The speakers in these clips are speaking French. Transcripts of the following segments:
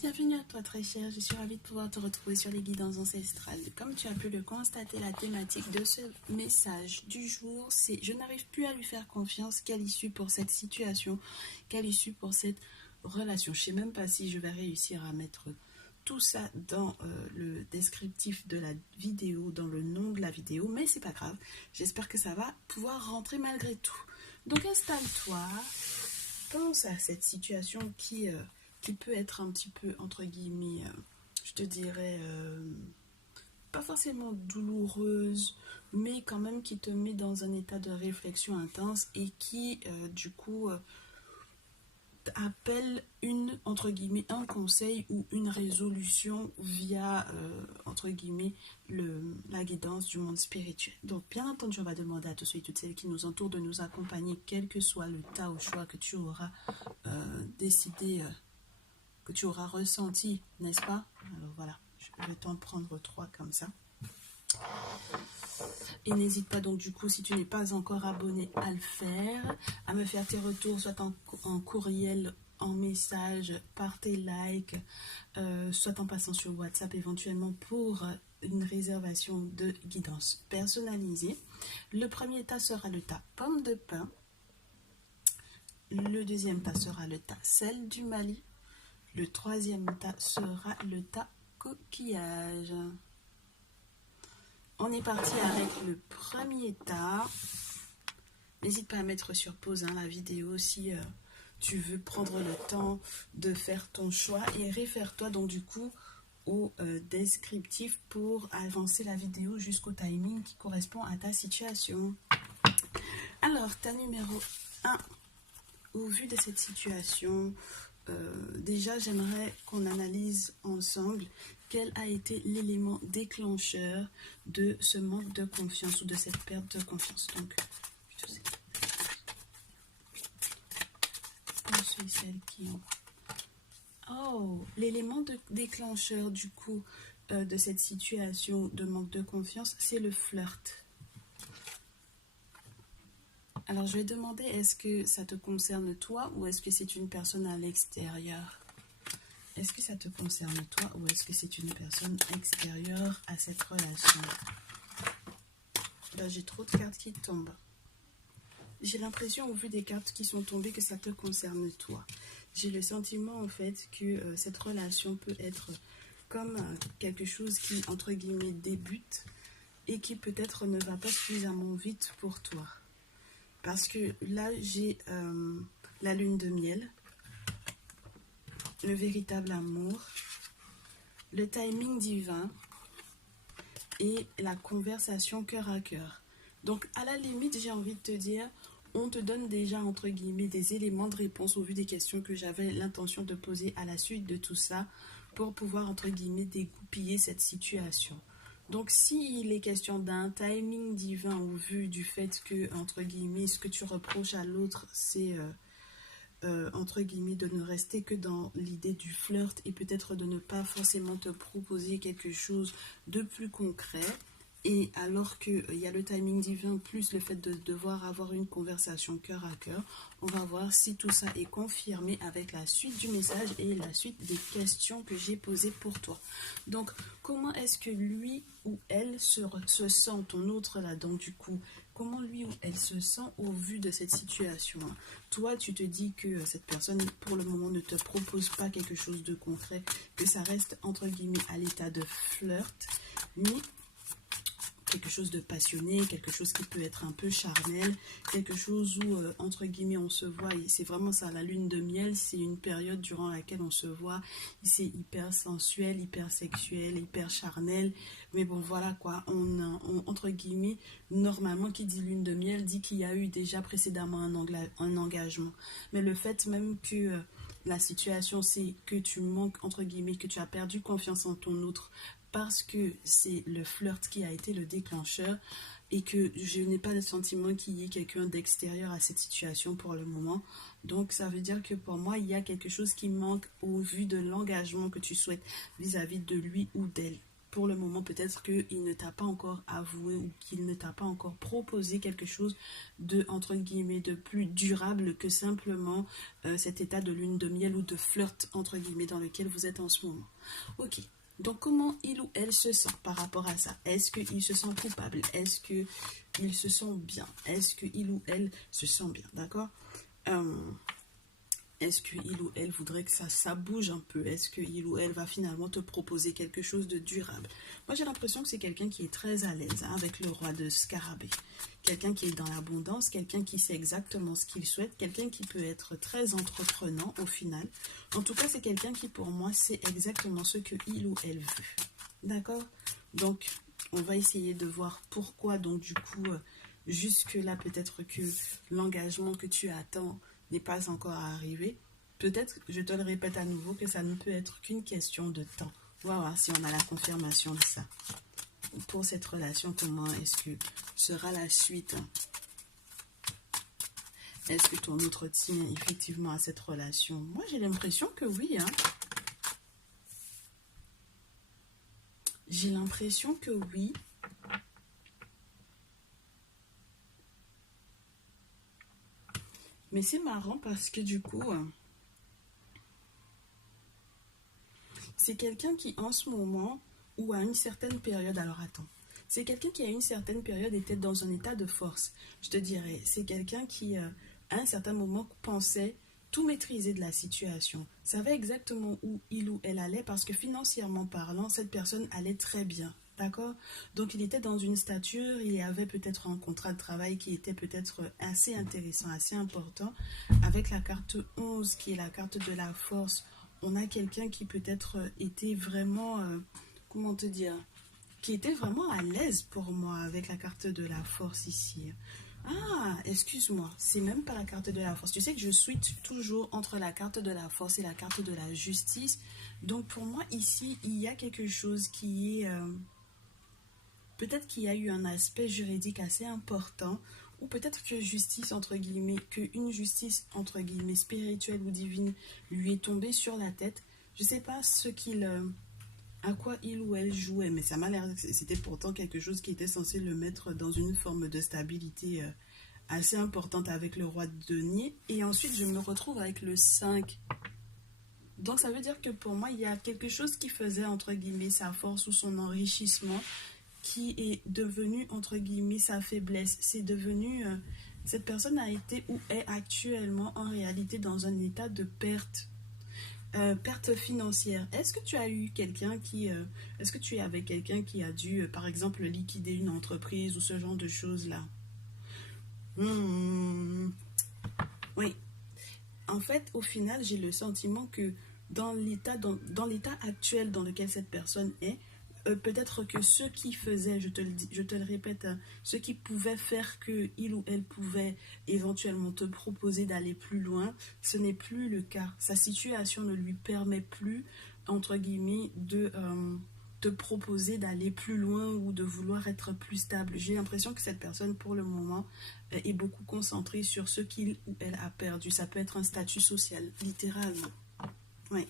Bienvenue à toi très cher, je suis ravie de pouvoir te retrouver sur les guidances ancestrales. Comme tu as pu le constater, la thématique de ce message du jour, c'est je n'arrive plus à lui faire confiance, quelle issue pour cette situation, quelle issue pour cette relation. Je ne sais même pas si je vais réussir à mettre tout ça dans le descriptif de la vidéo, dans le nom de la vidéo, mais c'est pas grave, j'espère que ça va pouvoir rentrer malgré tout. Donc installe-toi, pense à cette situation qui peut être un petit peu, entre guillemets, je te dirais, pas forcément douloureuse, mais quand même qui te met dans un état de réflexion intense et qui, du coup, appelle entre guillemets, un conseil ou une résolution via, entre guillemets, la guidance du monde spirituel. Donc, bien entendu, on va demander à tous ceux et toutes celles qui nous entourent de nous accompagner, quel que soit le tas au choix que tu auras décidé que tu auras ressenti, n'est-ce pas? Alors voilà, je vais t'en prendre 3 comme ça. Et n'hésite pas donc du coup, si tu n'es pas encore abonné, à le faire, à me faire tes retours, soit en courriel, en message, par tes likes, soit en passant sur WhatsApp éventuellement pour une réservation de guidance personnalisée. Le premier tas sera le tas pomme de pin. Le deuxième tas sera le tas sel du Mali. Le troisième tas sera le tas coquillage. On est parti avec le premier tas. N'hésite pas à mettre sur pause la vidéo si tu veux prendre le temps de faire ton choix. Et réfère-toi donc du coup au descriptif pour avancer la vidéo jusqu'au timing qui correspond à ta situation. Alors, tas numéro 1. Au vu de cette situation, déjà, j'aimerais qu'on analyse ensemble quel a été l'élément déclencheur de ce manque de confiance ou de cette perte de confiance. Donc, pour ceux et celles qui ont... Oh, l'élément déclencheur du coup de cette situation de manque de confiance, c'est le flirt. Alors, je vais demander, est-ce que ça te concerne toi ou est-ce que c'est une personne à l'extérieur? Est-ce que ça te concerne toi ou est-ce que c'est une personne extérieure à cette relation? Là, j'ai trop de cartes qui tombent. J'ai l'impression, au vu des cartes qui sont tombées, que ça te concerne toi. J'ai le sentiment, en fait, que cette relation peut être comme quelque chose qui, entre guillemets, débute et qui peut-être ne va pas suffisamment vite pour toi. Parce que là, j'ai la lune de miel, le véritable amour, le timing divin et la conversation cœur à cœur. Donc, à la limite, j'ai envie de te dire, on te donne déjà, entre guillemets, des éléments de réponse au vu des questions que j'avais l'intention de poser à la suite de tout ça pour pouvoir, entre guillemets, dégoupiller cette situation. Donc, s'il est question d'un timing divin au vu du fait que, entre guillemets, ce que tu reproches à l'autre, c'est, entre guillemets, de ne rester que dans l'idée du flirt et peut-être de ne pas forcément te proposer quelque chose de plus concret. Et alors qu'il y a le timing divin plus le fait de devoir avoir une conversation cœur à cœur, on va voir si tout ça est confirmé avec la suite du message et la suite des questions que j'ai posées pour toi. Donc, comment est-ce que lui ou elle se sent, ton autre là, donc du coup, comment lui ou elle se sent au vu de cette situation? Toi, tu te dis que cette personne, pour le moment, ne te propose pas quelque chose de concret, que ça reste, entre guillemets, à l'état de flirt, mais quelque chose de passionné, quelque chose qui peut être un peu charnel, quelque chose où, entre guillemets, on se voit, et c'est vraiment ça, la lune de miel, c'est une période durant laquelle on se voit, c'est hyper sensuel, hyper sexuel, hyper charnel, mais bon, voilà quoi, entre guillemets, normalement, qui dit lune de miel, dit qu'il y a eu déjà précédemment un engagement, mais le fait même que... la situation, c'est que tu manques, entre guillemets, que tu as perdu confiance en ton autre parce que c'est le flirt qui a été le déclencheur et que je n'ai pas le sentiment qu'il y ait quelqu'un d'extérieur à cette situation pour le moment. Donc, ça veut dire que pour moi, il y a quelque chose qui manque au vu de l'engagement que tu souhaites vis-à-vis de lui ou d'elle. pour le moment, peut-être qu'il ne t'a pas encore avoué ou qu'il ne t'a pas encore proposé quelque chose de, entre guillemets, de plus durable que simplement cet état de lune de miel ou de flirt, entre guillemets, dans lequel vous êtes en ce moment. Ok. Donc, comment il ou elle se sent par rapport à ça? Est-ce qu'il se sent coupable? Est-ce qu'il se sent bien? Est-ce qu'il ou elle se sent bien? D'accord? Est-ce qu'il ou elle voudrait que ça bouge un peu? Est-ce qu'il ou elle va finalement te proposer quelque chose de durable? Moi, j'ai l'impression que c'est quelqu'un qui est très à l'aise avec le roi de Scarabée. Quelqu'un qui est dans l'abondance, quelqu'un qui sait exactement ce qu'il souhaite, quelqu'un qui peut être très entreprenant au final. En tout cas, c'est quelqu'un qui, pour moi, sait exactement ce qu'il ou elle veut. D'accord? Donc, on va essayer de voir pourquoi, donc, du coup, jusque-là, peut-être que l'engagement que tu attends n'est pas encore arrivé. Peut-être, je te le répète à nouveau, que ça ne peut être qu'une question de temps. On va voir si on a la confirmation de ça. Pour cette relation, comment est-ce que sera la suite? Est-ce que ton autre tient effectivement à cette relation? Moi, j'ai l'impression que oui. J'ai l'impression que oui. Mais c'est marrant parce que du coup, c'est quelqu'un qui en ce moment ou à une certaine période, alors attends, c'est quelqu'un qui à une certaine période était dans un état de force, je te dirais. C'est quelqu'un qui à un certain moment pensait tout maîtriser de la situation, savait exactement où il ou elle allait parce que financièrement parlant, cette personne allait très bien. D'accord? Donc il était dans une stature, il y avait peut-être un contrat de travail qui était peut-être assez intéressant, assez important. Avec la carte 11 qui est la carte de la force, on a quelqu'un qui peut-être était vraiment, comment te dire, qui était vraiment à l'aise pour moi avec la carte de la force ici. Ah, excuse-moi, c'est même pas la carte de la force. Tu sais que je switch toujours entre la carte de la force et la carte de la justice. Donc pour moi ici, il y a quelque chose qui est... peut-être qu'il y a eu un aspect juridique assez important, ou peut-être que justice, entre guillemets, qu'une justice, entre guillemets, spirituelle ou divine lui est tombée sur la tête. Je ne sais pas ce qu'il... à quoi il ou elle jouait, mais ça m'a l'air que c'était pourtant quelque chose qui était censé le mettre dans une forme de stabilité assez importante avec le roi de denier. Et ensuite, je me retrouve avec le 5. Donc, ça veut dire que pour moi, il y a quelque chose qui faisait, entre guillemets, sa force ou son enrichissement, qui est devenu, entre guillemets, sa faiblesse. C'est devenu... cette personne a été ou est actuellement en réalité dans un état de perte. Perte financière. Est-ce que tu as eu quelqu'un qui... est-ce que tu es avec quelqu'un qui a dû, par exemple, liquider une entreprise ou ce genre de choses-là? Oui. En fait, au final, j'ai le sentiment que dans l'état actuel dans lequel cette personne est, peut-être que ce qui faisait, je te le répète, ce qui pouvait faire que il ou elle pouvait éventuellement te proposer d'aller plus loin, ce n'est plus le cas. Sa situation ne lui permet plus, entre guillemets, de te proposer d'aller plus loin ou de vouloir être plus stable. J'ai l'impression que cette personne, pour le moment, est beaucoup concentrée sur ce qu'il ou elle a perdu. Ça peut être un statut social, littéralement. Oui.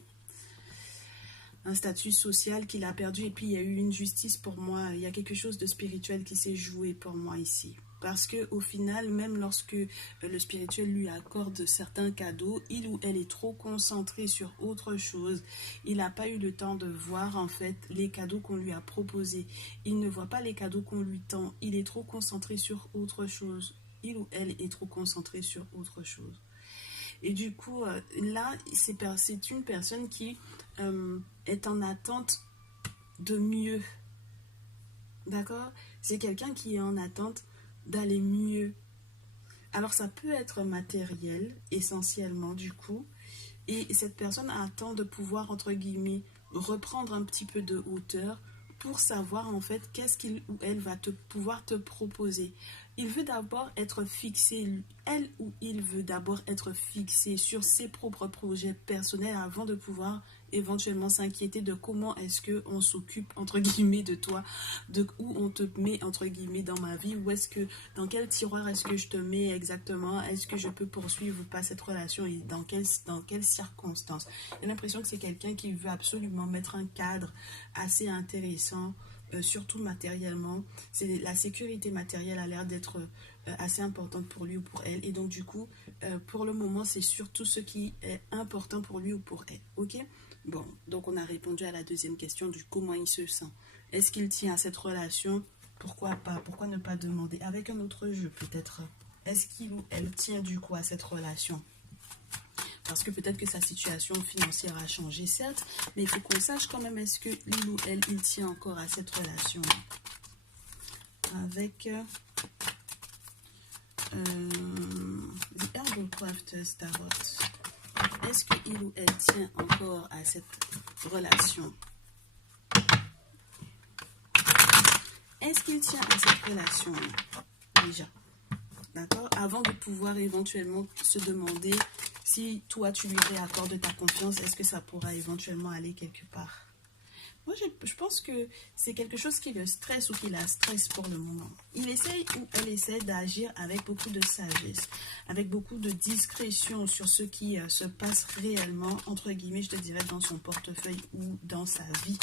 Un statut social qu'il a perdu, et puis il y a eu une justice pour moi, il y a quelque chose de spirituel qui s'est joué pour moi ici. Parce que au final, même lorsque le spirituel lui accorde certains cadeaux, il ou elle est trop concentré sur autre chose. Il n'a pas eu le temps de voir en fait les cadeaux qu'on lui a proposés. Il ne voit pas les cadeaux qu'on lui tend. Il est trop concentré sur autre chose. Il ou elle est trop concentré sur autre chose. Et du coup, là, c'est une personne qui est en attente de mieux. D'accord? C'est quelqu'un qui est en attente d'aller mieux. Alors, ça peut être matériel, essentiellement, du coup. Et cette personne attend de pouvoir, entre guillemets, reprendre un petit peu de hauteur pour savoir, en fait, qu'est-ce qu'il ou elle va pouvoir te proposer. il veut d'abord être fixé, elle ou il veut d'abord être fixé sur ses propres projets personnels avant de pouvoir éventuellement s'inquiéter de comment est-ce qu'on s'occupe entre guillemets de toi, de où on te met entre guillemets dans ma vie, où est-ce que, dans quel tiroir est-ce que je te mets exactement, est-ce que je peux poursuivre ou pas cette relation et dans quelles circonstances. J'ai l'impression que c'est quelqu'un qui veut absolument mettre un cadre assez intéressant, surtout matériellement. La sécurité matérielle a l'air d'être assez importante pour lui ou pour elle, et donc du coup pour le moment c'est surtout ce qui est important pour lui ou pour elle. Ok, bon, donc on a répondu à la deuxième question du comment il se sent. Est-ce qu'il tient à cette relation? Pourquoi pas? Pourquoi ne pas demander avec un autre jeu peut-être? Est-ce qu'il ou elle tient du coup à cette relation? Parce que peut-être que sa situation financière a changé, certes, mais il faut qu'on sache quand même, est-ce que lui ou elle, il tient encore à cette relation avec The Herbal Crafters Tarot. Est-ce qu'il ou elle tient encore à cette relation? Est-ce qu'il tient à cette relation déjà? D'accord? Avant de pouvoir éventuellement se demander si toi tu lui réaccordes ta confiance, est-ce que ça pourra éventuellement aller quelque part? Moi, je pense que c'est quelque chose qui le stresse ou qui la stresse pour le moment. Il essaye ou elle essaie d'agir avec beaucoup de sagesse, avec beaucoup de discrétion sur ce qui se passe réellement, entre guillemets, je te dirais, dans son portefeuille ou dans sa vie.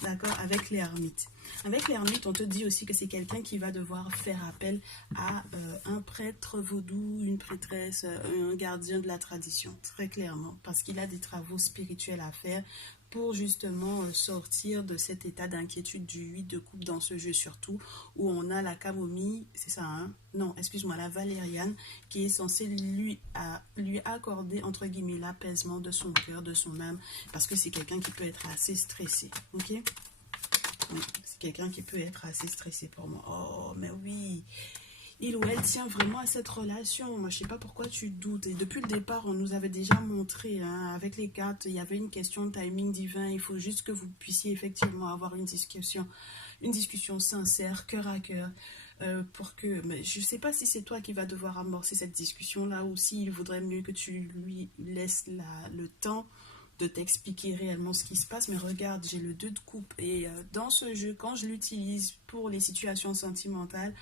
D'accord? Avec l'ermite. Avec l'ermite, on te dit aussi que c'est quelqu'un qui va devoir faire appel à un prêtre vaudou, une prêtresse, un gardien de la tradition, très clairement, parce qu'il a des travaux spirituels à faire pour justement sortir de cet état d'inquiétude du 8 de coupe dans ce jeu, surtout où on a la camomille, c'est ça, hein? Non, excuse-moi, la valériane, qui est censée lui accorder, entre guillemets, l'apaisement de son cœur, de son âme, parce que c'est quelqu'un qui peut être assez stressé, ok? C'est quelqu'un qui peut être assez stressé pour moi. Oh, mais oui, il ou elle tient vraiment à cette relation. Moi, je sais pas pourquoi tu doutes. Et depuis le départ, on nous avait déjà montré, hein, avec les cartes, il y avait une question de timing divin. Il faut juste que vous puissiez effectivement avoir une discussion sincère, cœur à cœur, pour que... Mais je sais pas si c'est toi qui vas devoir amorcer cette discussion-là ou s'il vaudrait mieux que tu lui laisses le temps de t'expliquer réellement ce qui se passe. Mais regarde, j'ai le 2 de coupe et dans ce jeu, quand je l'utilise pour les situations sentimentales,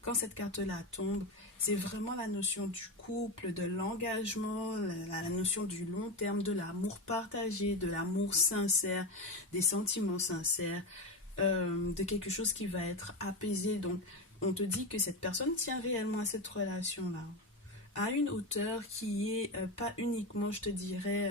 quand cette carte-là tombe, c'est vraiment la notion du couple, de l'engagement, la notion du long terme, de l'amour partagé, de l'amour sincère, des sentiments sincères, de quelque chose qui va être apaisé. Donc, on te dit que cette personne tient réellement à cette relation-là, à une hauteur qui est pas uniquement, je te dirais,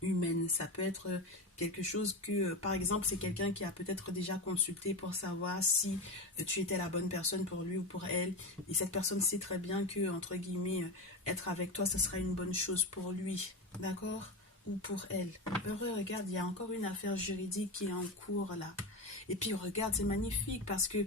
humaine. Ça peut être quelque chose que, par exemple, c'est quelqu'un qui a peut-être déjà consulté pour savoir si tu étais la bonne personne pour lui ou pour elle. Et cette personne sait très bien que, entre guillemets, être avec toi, ce sera une bonne chose pour lui. D'accord? Ou pour elle. Heureux, regarde, il y a encore une affaire juridique qui est en cours là. Et puis, regarde, c'est magnifique parce que,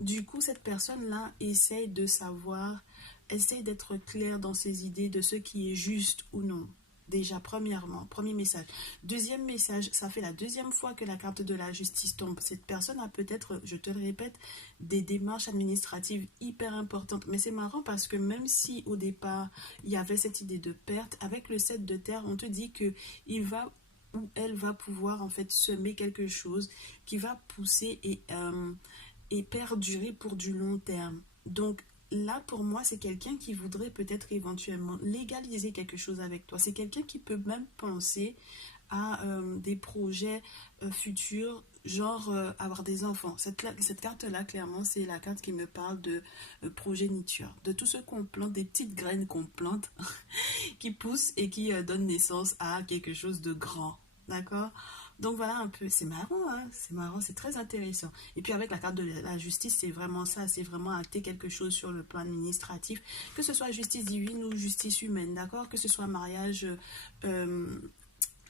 du coup, cette personne-là essaye de savoir, essaye d'être claire dans ses idées de ce qui est juste ou non. Déjà, premièrement, premier message. Deuxième message, ça fait la deuxième fois que la carte de la justice tombe. Cette personne a peut-être, je te le répète, des démarches administratives hyper importantes. Mais c'est marrant parce que même si au départ, il y avait cette idée de perte, avec le 7 de terre, on te dit que il va ou elle va pouvoir en fait semer quelque chose qui va pousser et perdurer pour du long terme. Donc, là, pour moi, c'est quelqu'un qui voudrait peut-être éventuellement légaliser quelque chose avec toi. C'est quelqu'un qui peut même penser à des projets futurs, genre avoir des enfants. Cette carte-là, clairement, c'est la carte qui me parle de progéniture, de tout ce qu'on plante, des petites graines qu'on plante, qui poussent et qui donnent naissance à quelque chose de grand. D'accord? Donc voilà un peu, c'est marrant, hein? C'est marrant, c'est très intéressant. Et puis avec la carte de la justice, c'est vraiment ça, c'est vraiment acter quelque chose sur le plan administratif, que ce soit justice divine ou justice humaine, d'accord? Que ce soit un mariage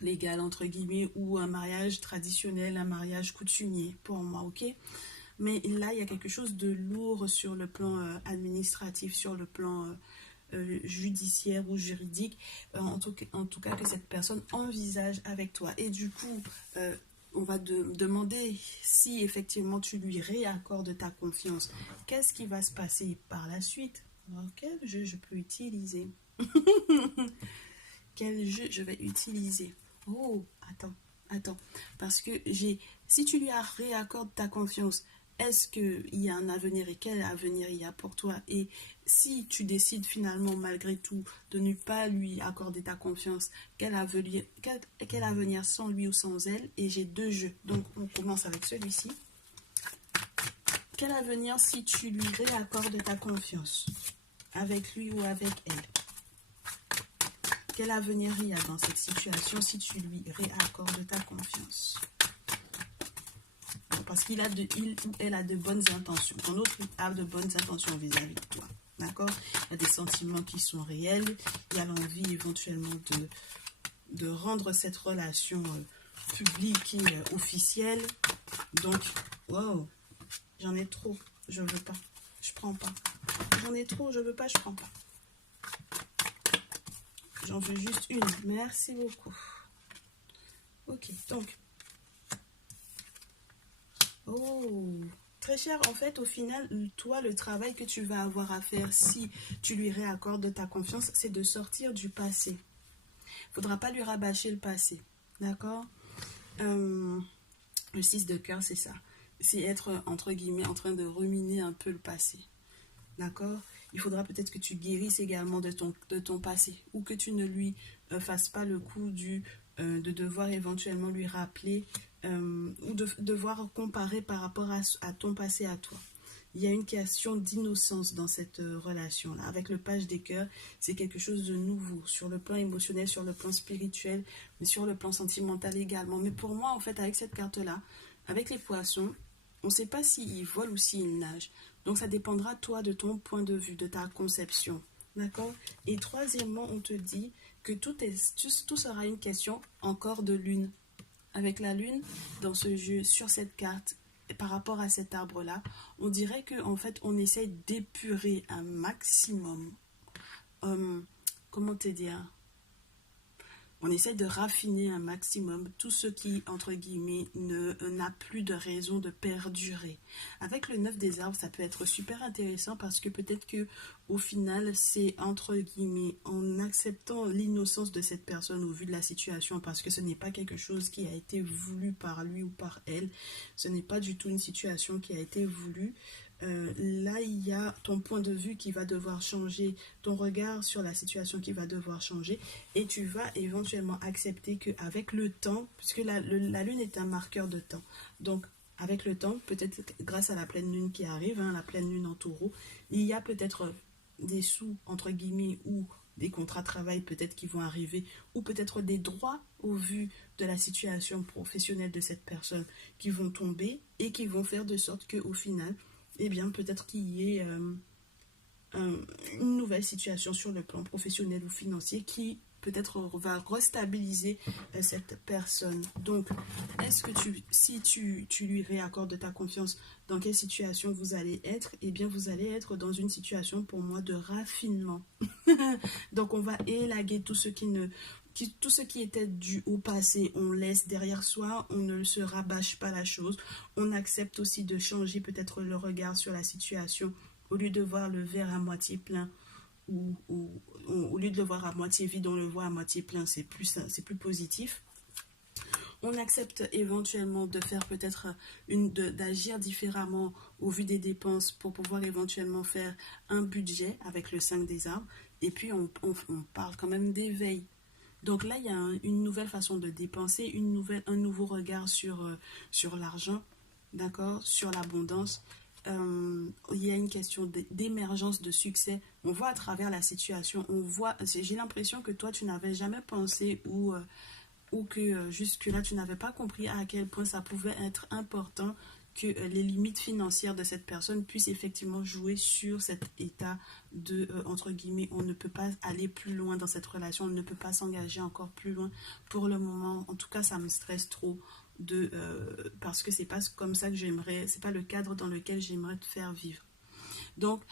légal, entre guillemets, ou un mariage traditionnel, un mariage coutumier, pour moi, ok? Mais là, il y a quelque chose de lourd sur le plan administratif, sur le plan judiciaire ou juridique, en tout cas que cette personne envisage avec toi. Et du coup, on va demander si effectivement tu lui réaccordes ta confiance. Qu'est-ce qui va se passer par la suite? Quel jeu je peux utiliser? Quel jeu je vais utiliser? Oh, attends. Parce que si tu lui réaccordes ta confiance, est-ce qu'il y a un avenir et quel avenir il y a pour toi? Et si tu décides finalement, malgré tout, de ne pas lui accorder ta confiance, quel avenir sans lui ou sans elle? Et j'ai deux jeux. Donc, on commence avec celui-ci. Quel avenir si tu lui réaccordes ta confiance? Avec lui ou avec elle? Quel avenir il y a dans cette situation si tu lui réaccordes ta confiance? Parce qu'il ou elle a de bonnes intentions. Ton autre a de bonnes intentions vis-à-vis de toi. D'accord? Il y a des sentiments qui sont réels. Il y a l'envie éventuellement de rendre cette relation publique et officielle. Donc, wow, j'en ai trop. Je veux pas. Je prends pas. J'en ai trop. Je veux pas. Je prends pas. J'en veux juste une. Merci beaucoup. Ok, donc. Oh, très cher. En fait, au final, toi, le travail que tu vas avoir à faire si tu lui réaccordes ta confiance, c'est de sortir du passé. Il ne faudra pas lui rabâcher le passé. D'accord? Le 6 de cœur, c'est ça. C'est être, entre guillemets, en train de ruminer un peu le passé. D'accord? Il faudra peut-être que tu guérisses également de ton passé ou que tu ne lui fasses pas le coup de devoir éventuellement lui rappeler ou de devoir comparer par rapport à ton passé à toi. Il y a une question d'innocence dans cette relation-là. Avec le page des cœurs, c'est quelque chose de nouveau sur le plan émotionnel, sur le plan spirituel, mais sur le plan sentimental également. Mais pour moi, en fait, avec cette carte-là, avec les poissons, on ne sait pas s'ils volent ou s'ils nagent. Donc, ça dépendra, toi, de ton point de vue, de ta conception. D'accord? Et troisièmement, on te dit que tout sera une question encore de lune. Avec la lune, dans ce jeu, sur cette carte, par rapport à cet arbre-là, on dirait qu'en fait, on essaye d'épurer un maximum. Comment te dire? On essaie de raffiner un maximum tout ce qui, entre guillemets, n'a plus de raison de perdurer. Avec le 9 des arbres, ça peut être super intéressant parce que peut-être que au final, c'est, entre guillemets, en acceptant l'innocence de cette personne au vu de la situation, parce que ce n'est pas quelque chose qui a été voulu par lui ou par elle. Ce n'est pas du tout une situation qui a été voulue. Là, il y a ton point de vue qui va devoir changer, ton regard sur la situation qui va devoir changer, et tu vas éventuellement accepter qu'avec le temps, puisque la lune est un marqueur de temps, donc avec le temps, peut-être grâce à la pleine lune qui arrive, la pleine lune en taureau, il y a peut-être des sous, entre guillemets, ou des contrats de travail peut-être qui vont arriver, ou peut-être des droits au vu de la situation professionnelle de cette personne qui vont tomber et qui vont faire de sorte qu'au final, eh bien, peut-être qu'il y ait une nouvelle situation sur le plan professionnel ou financier qui peut-être va restabiliser cette personne. Donc, est-ce que si tu lui réaccordes ta confiance, dans quelle situation vous allez être? Eh bien, vous allez être dans une situation, pour moi, de raffinement. Donc, on va élaguer tout ce qui était dû au passé, on laisse derrière soi, on ne se rabâche pas la chose, on accepte aussi de changer peut-être le regard sur la situation, au lieu de voir le verre à moitié plein, ou au lieu de le voir à moitié vide, on le voit à moitié plein, c'est plus positif. On accepte éventuellement de faire peut-être d'agir différemment au vu des dépenses pour pouvoir éventuellement faire un budget avec le 5 des arbres. Et puis on parle quand même d'éveil. Donc là, il y a une nouvelle façon de dépenser, un nouveau regard sur l'argent, d'accord, sur l'abondance. Il y a une question d'émergence de succès. On voit à travers la situation, j'ai l'impression que toi, tu n'avais jamais pensé ou que jusque-là, tu n'avais pas compris à quel point ça pouvait être important que les limites financières de cette personne puissent effectivement jouer sur cet état de, entre guillemets, on ne peut pas aller plus loin dans cette relation, on ne peut pas s'engager encore plus loin pour le moment. En tout cas, ça me stresse trop parce que c'est pas comme ça que j'aimerais, c'est pas le cadre dans lequel j'aimerais te faire vivre. Donc,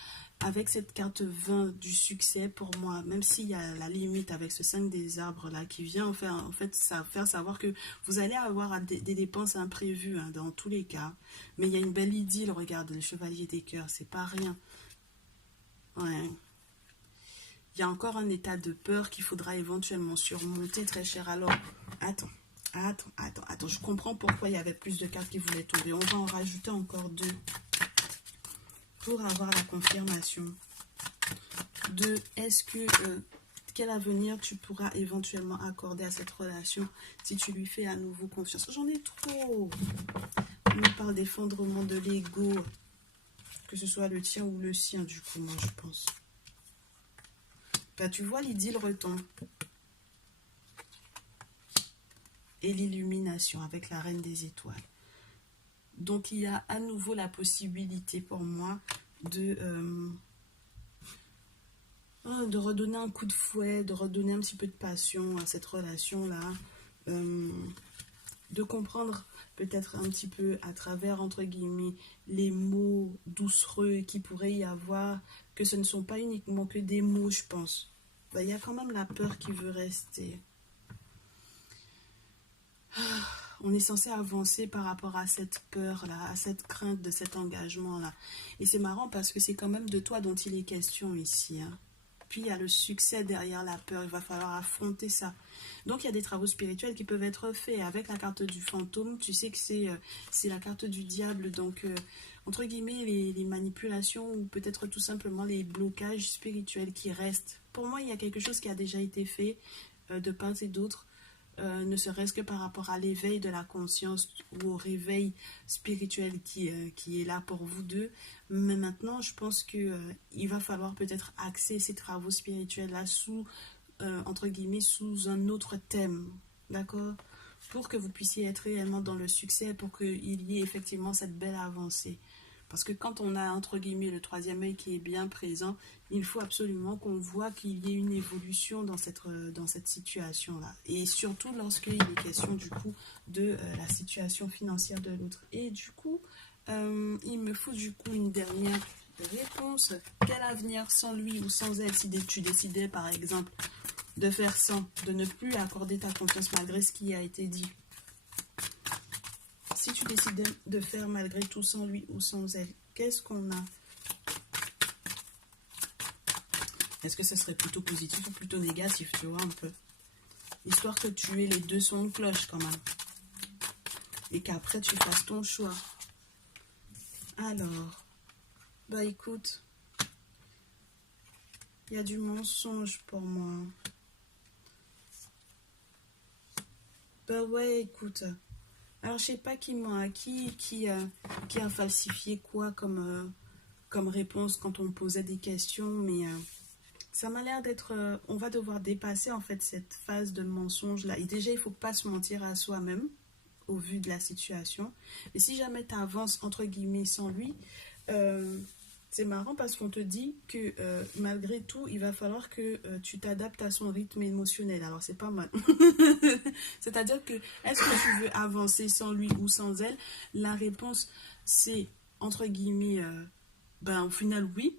avec cette carte 20 du succès, pour moi, même s'il y a la limite avec ce 5 des arbres là qui vient en fait ça faire savoir que vous allez avoir des dépenses imprévues hein, dans tous les cas. Mais il y a une belle idylle, regarde, le chevalier des cœurs, c'est pas rien. Ouais. Il y a encore un état de peur qu'il faudra éventuellement surmonter, très cher. Alors, attends. Je comprends pourquoi il y avait plus de cartes qui voulaient tomber. On va en rajouter encore 2 pour avoir la confirmation de est-ce que quel avenir tu pourras éventuellement accorder à cette relation si tu lui fais à nouveau confiance. J'en ai trop. On me parle d'effondrement de l'ego, que ce soit le tien ou le sien, du coup, moi je pense. Bah, tu vois, l'idylle retombe. Et l'illumination avec la reine des étoiles. Donc, il y a à nouveau la possibilité pour moi de redonner un coup de fouet, de redonner un petit peu de passion à cette relation-là. De comprendre peut-être un petit peu à travers, entre guillemets, les mots doucereux qui pourrait y avoir, que ce ne sont pas uniquement que des mots, je pense. Ben, il y a quand même la peur qui veut rester. On est censé avancer par rapport à cette peur-là, à cette crainte de cet engagement-là. Et c'est marrant parce que c'est quand même de toi dont il est question ici, hein. Puis il y a le succès derrière la peur, il va falloir affronter ça. Donc il y a des travaux spirituels qui peuvent être faits. Avec la carte du fantôme, tu sais que c'est la carte du diable. Donc entre guillemets, les manipulations ou peut-être tout simplement les blocages spirituels qui restent. Pour moi, il y a quelque chose qui a déjà été fait de part et d'autre. Ne serait-ce que par rapport à l'éveil de la conscience ou au réveil spirituel qui est là pour vous deux. Mais maintenant, je pense qu'il va falloir peut-être axer ces travaux spirituels-là sous, entre guillemets, sous un autre thème, d'accord? Pour que vous puissiez être réellement dans le succès, pour qu'il y ait effectivement cette belle avancée. Parce que quand on a, entre guillemets, le troisième œil qui est bien présent, il faut absolument qu'on voit qu'il y ait une évolution dans cette situation-là. Et surtout lorsqu'il est question, du coup, de la situation financière de l'autre. Et du coup, il me faut, du coup, une dernière réponse. Quel avenir sans lui ou sans elle, si tu décidais, par exemple, de faire sans, de ne plus accorder ta confiance malgré ce qui a été dit? Si tu décidais de faire malgré tout sans lui ou sans elle, qu'est-ce qu'on a? Est-ce que ce serait plutôt positif ou plutôt négatif, tu vois, un peu? Histoire que tu aies les deux sons de cloche, quand même. Et qu'après, tu fasses ton choix. Alors, bah écoute, il y a du mensonge pour moi. Bah ouais, écoute. Alors, je sais pas qui a falsifié quoi comme réponse quand on me posait des questions, mais ça m'a l'air d'être... on va devoir dépasser en fait cette phase de mensonge là. Et déjà, il faut pas se mentir à soi-même au vu de la situation. Et si jamais tu avances entre guillemets sans lui, c'est marrant parce qu'on te dit que malgré tout, il va falloir que tu t'adaptes à son rythme émotionnel. Alors, c'est pas mal. C'est-à-dire que, est-ce que tu veux avancer sans lui ou sans elle? La réponse, c'est, entre guillemets, au final, oui.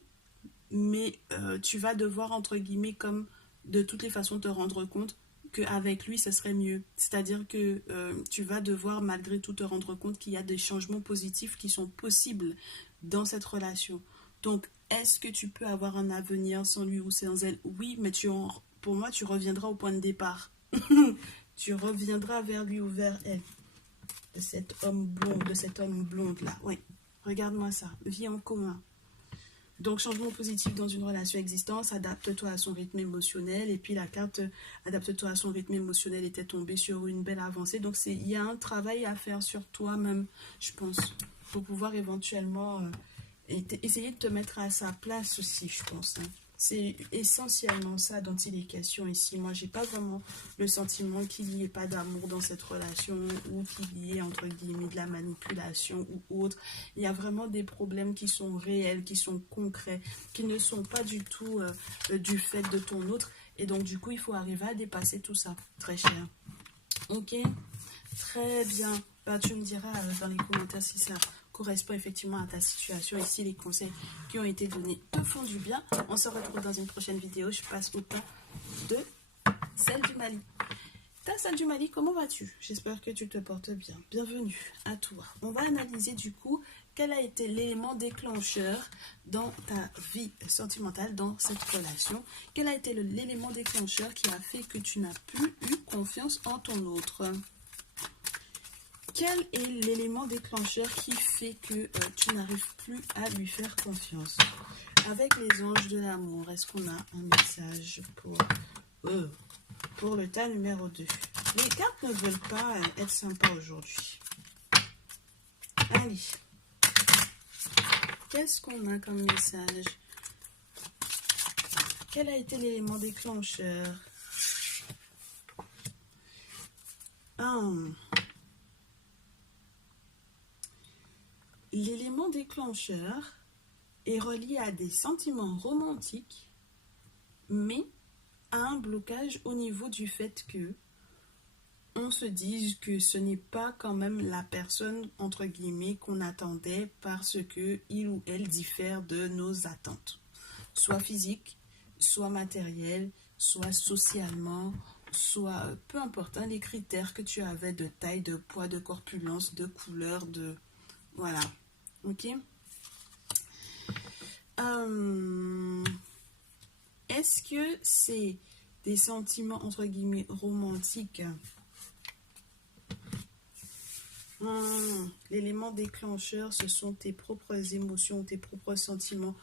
Mais tu vas devoir, entre guillemets, comme de toutes les façons, te rendre compte qu'avec lui, ce serait mieux. C'est-à-dire que tu vas devoir, malgré tout, te rendre compte qu'il y a des changements positifs qui sont possibles dans cette relation. Donc, est-ce que tu peux avoir un avenir sans lui ou sans elle? Oui, mais pour moi, tu reviendras au point de départ. Tu reviendras vers lui ou vers elle. De cet homme blonde là. Oui, regarde-moi ça. Vie en commun. Donc, changement positif dans une relation existante, adapte-toi à son rythme émotionnel. Et puis, la carte adapte-toi à son rythme émotionnel était tombée sur une belle avancée. Donc, il y a un travail à faire sur toi-même, je pense, pour pouvoir éventuellement essayer de te mettre à sa place aussi, je pense. Hein. C'est essentiellement ça dont il est question ici. Moi, j'ai pas vraiment le sentiment qu'il n'y ait pas d'amour dans cette relation ou qu'il y ait, entre guillemets, de la manipulation ou autre. Il y a vraiment des problèmes qui sont réels, qui sont concrets, qui ne sont pas du tout du fait de ton autre. Et donc, du coup, il faut arriver à dépasser tout ça. Très cher. Ok? Très bien. Bah, tu me diras dans les commentaires si ça correspond effectivement à ta situation et si les conseils qui ont été donnés te font du bien. On se retrouve dans une prochaine vidéo. Je passe au tas de celle du Mali. Ta celle du Mali, comment vas-tu? J'espère que tu te portes bien. Bienvenue à toi. On va analyser du coup quel a été l'élément déclencheur dans ta vie sentimentale, dans cette relation. Quel a été l'élément déclencheur qui a fait que tu n'as plus eu confiance en ton autre? Quel est l'élément déclencheur qui fait que tu n'arrives plus à lui faire confiance? Avec les anges de l'amour, est-ce qu'on a un message pour le tas numéro 2? Les cartes ne veulent pas être sympas aujourd'hui. Allez. Qu'est-ce qu'on a comme message? Quel a été l'élément déclencheur? L'élément déclencheur est relié à des sentiments romantiques, mais à un blocage au niveau du fait que on se dise que ce n'est pas quand même la personne, entre guillemets, qu'on attendait parce que il ou elle diffère de nos attentes. Soit physique, soit matériel, soit socialement, soit peu importe, hein, les critères que tu avais de taille, de poids, de corpulence, de couleur, de... Voilà. Ok. Est-ce que c'est des sentiments, entre guillemets, romantiques? L'élément déclencheur, ce sont tes propres émotions, tes propres sentiments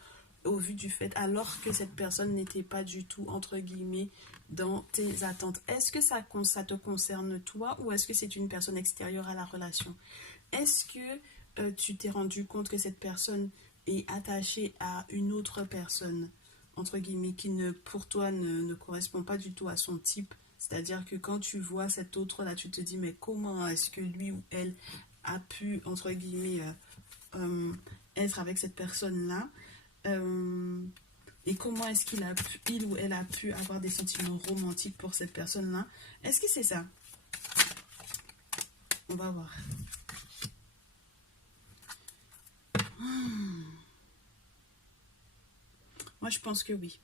au vu du fait, alors que cette personne n'était pas du tout, entre guillemets, dans tes attentes. Est-ce que ça te concerne toi ou est-ce que c'est une personne extérieure à la relation? Est-ce que tu t'es rendu compte que cette personne est attachée à une autre personne, entre guillemets, qui pour toi ne correspond pas du tout à son type? C'est-à-dire que quand tu vois cet autre-là, tu te dis, mais comment est-ce que lui ou elle a pu, entre guillemets, être avec cette personne-là? Et comment est-ce il ou elle a pu avoir des sentiments romantiques pour cette personne-là? Est-ce que c'est ça? On va voir. Moi, je pense que oui.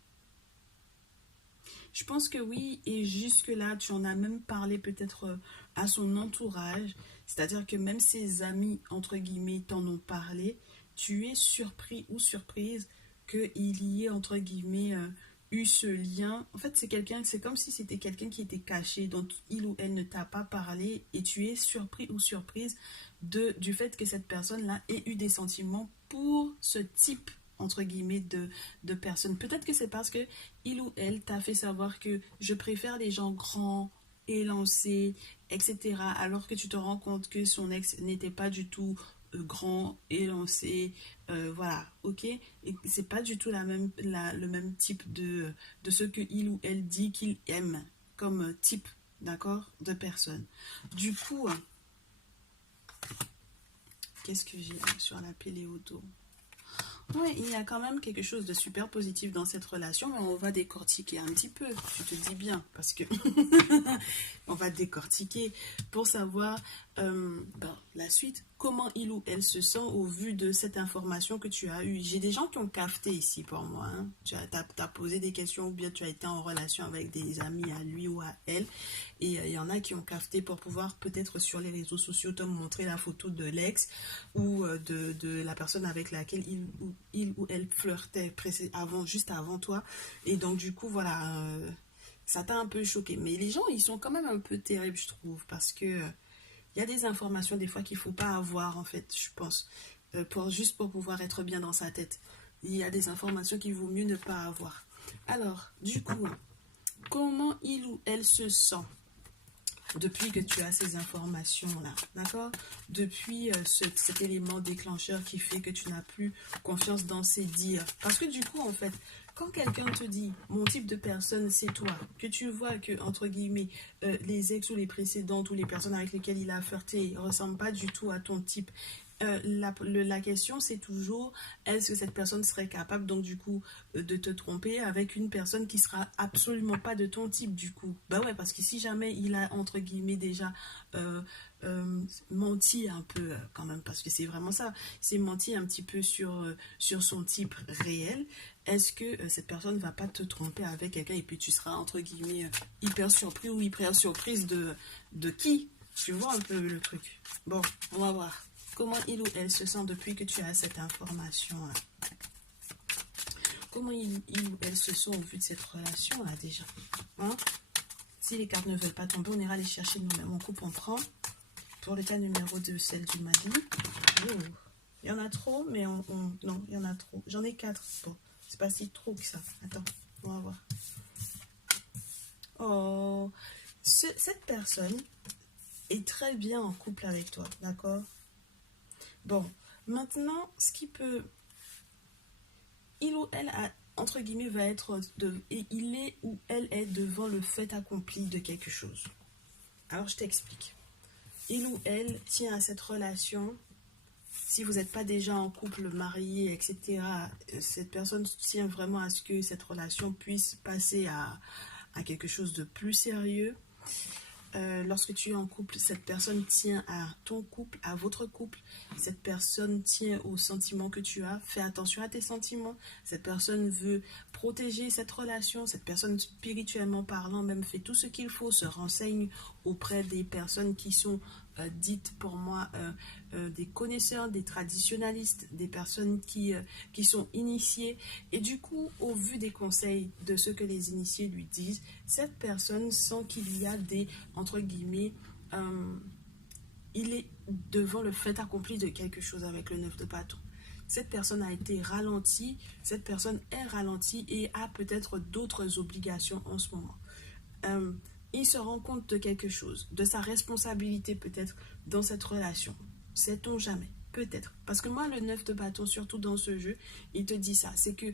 Je pense que oui, et jusque-là, tu en as même parlé peut-être à son entourage. C'est-à-dire que même ses amis, entre guillemets, t'en ont parlé. Tu es surpris ou surprise qu'il y ait, entre guillemets, eu ce lien. En fait, c'est comme si c'était quelqu'un qui était caché, dont il ou elle ne t'a pas parlé. Et tu es surpris ou surprise du fait que cette personne-là ait eu des sentiments pour ce type entre guillemets de personnes. Peut-être que c'est parce que il ou elle t'a fait savoir que je préfère les gens grands, élancés, etc. Alors que tu te rends compte que son ex n'était pas du tout grand, élancé, voilà, ok? Et c'est pas du tout le même type de ce que il ou elle dit qu'il aime comme type, d'accord, de personne. Du coup, qu'est-ce que j'ai sur la Péléodo? Oui, il y a quand même quelque chose de super positif dans cette relation, mais on va décortiquer un petit peu, tu te dis bien, parce que on va décortiquer pour savoir la suite, comment il ou elle se sent au vu de cette information que tu as eue. J'ai des gens qui ont capté ici pour moi, hein. Tu as posé des questions ou bien tu as été en relation avec des amis à lui ou à elle, et il y en a qui ont capté pour pouvoir peut-être sur les réseaux sociaux te montrer la photo de l'ex ou de la personne avec laquelle il ou elle flirtait juste avant toi, et donc du coup voilà, ça t'a un peu choqué. Mais les gens, ils sont quand même un peu terribles, je trouve, parce que il y a des informations des fois qu'il faut pas avoir, en fait, je pense, juste pour pouvoir être bien dans sa tête. Il y a des informations qu'il vaut mieux ne pas avoir. Alors, du coup, comment il ou elle se sent depuis que tu as ces informations-là, d'accord? Depuis cet élément déclencheur qui fait que tu n'as plus confiance dans ses dires. Parce que du coup, en fait, quand quelqu'un te dit « mon type de personne, c'est toi », que tu vois que, entre guillemets, les ex ou les précédentes ou les personnes avec lesquelles il a flirté ne ressemblent pas du tout à ton type, la question, c'est toujours, est-ce que cette personne serait capable, donc du coup, de te tromper avec une personne qui sera absolument pas de ton type, du coup. Bah ouais, parce que si jamais il a, entre guillemets, déjà euh, menti un peu, quand même, parce que c'est vraiment ça, c'est menti un petit peu sur son type réel, est-ce que cette personne va pas te tromper avec quelqu'un et puis tu seras, entre guillemets, hyper surpris ou hyper surprise de qui? Tu vois un peu le truc. Bon, on va voir. Comment il ou elle se sent depuis que tu as cette information-là? Comment il ou elle se sent au vu de cette relation-là déjà? Hein? Si les cartes ne veulent pas tomber, on ira les chercher nous-mêmes. On coupe, on prend. Pour le cas numéro 2, celle du Mali. Oh. Il y en a trop, mais non, il y en a trop. J'en ai 4. Bon, c'est pas si trop que ça. Attends, on va voir. Oh, cette personne est très bien en couple avec toi, d'accord? Bon, maintenant, ce qui peut... Il ou elle, entre guillemets, va être... et il est ou elle est devant le fait accompli de quelque chose. Alors, je t'explique. Il ou elle tient à cette relation. Si vous n'êtes pas déjà en couple, marié, etc., cette personne tient vraiment à ce que cette relation puisse passer à quelque chose de plus sérieux. Lorsque tu es en couple, cette personne tient à ton couple, à votre couple. Cette personne tient aux sentiments que tu as. Fais attention à tes sentiments. Cette personne veut protéger cette relation. Cette personne, spirituellement parlant, même fait tout ce qu'il faut, se renseigne auprès des personnes qui sont dites pour moi des connaisseurs, des traditionalistes, des personnes qui sont initiées. Et du coup, au vu des conseils de ce que les initiés lui disent, cette personne sent qu'il y a des, entre guillemets, il est devant le fait accompli de quelque chose avec le 9 de bâton. Cette personne a été ralentie, cette personne est ralentie et a peut-être d'autres obligations en ce moment. Il se rend compte de quelque chose, de sa responsabilité peut-être dans cette relation. Sait-on jamais? Peut-être. Parce que moi, le 9 de bâton, surtout dans ce jeu, il te dit ça. C'est que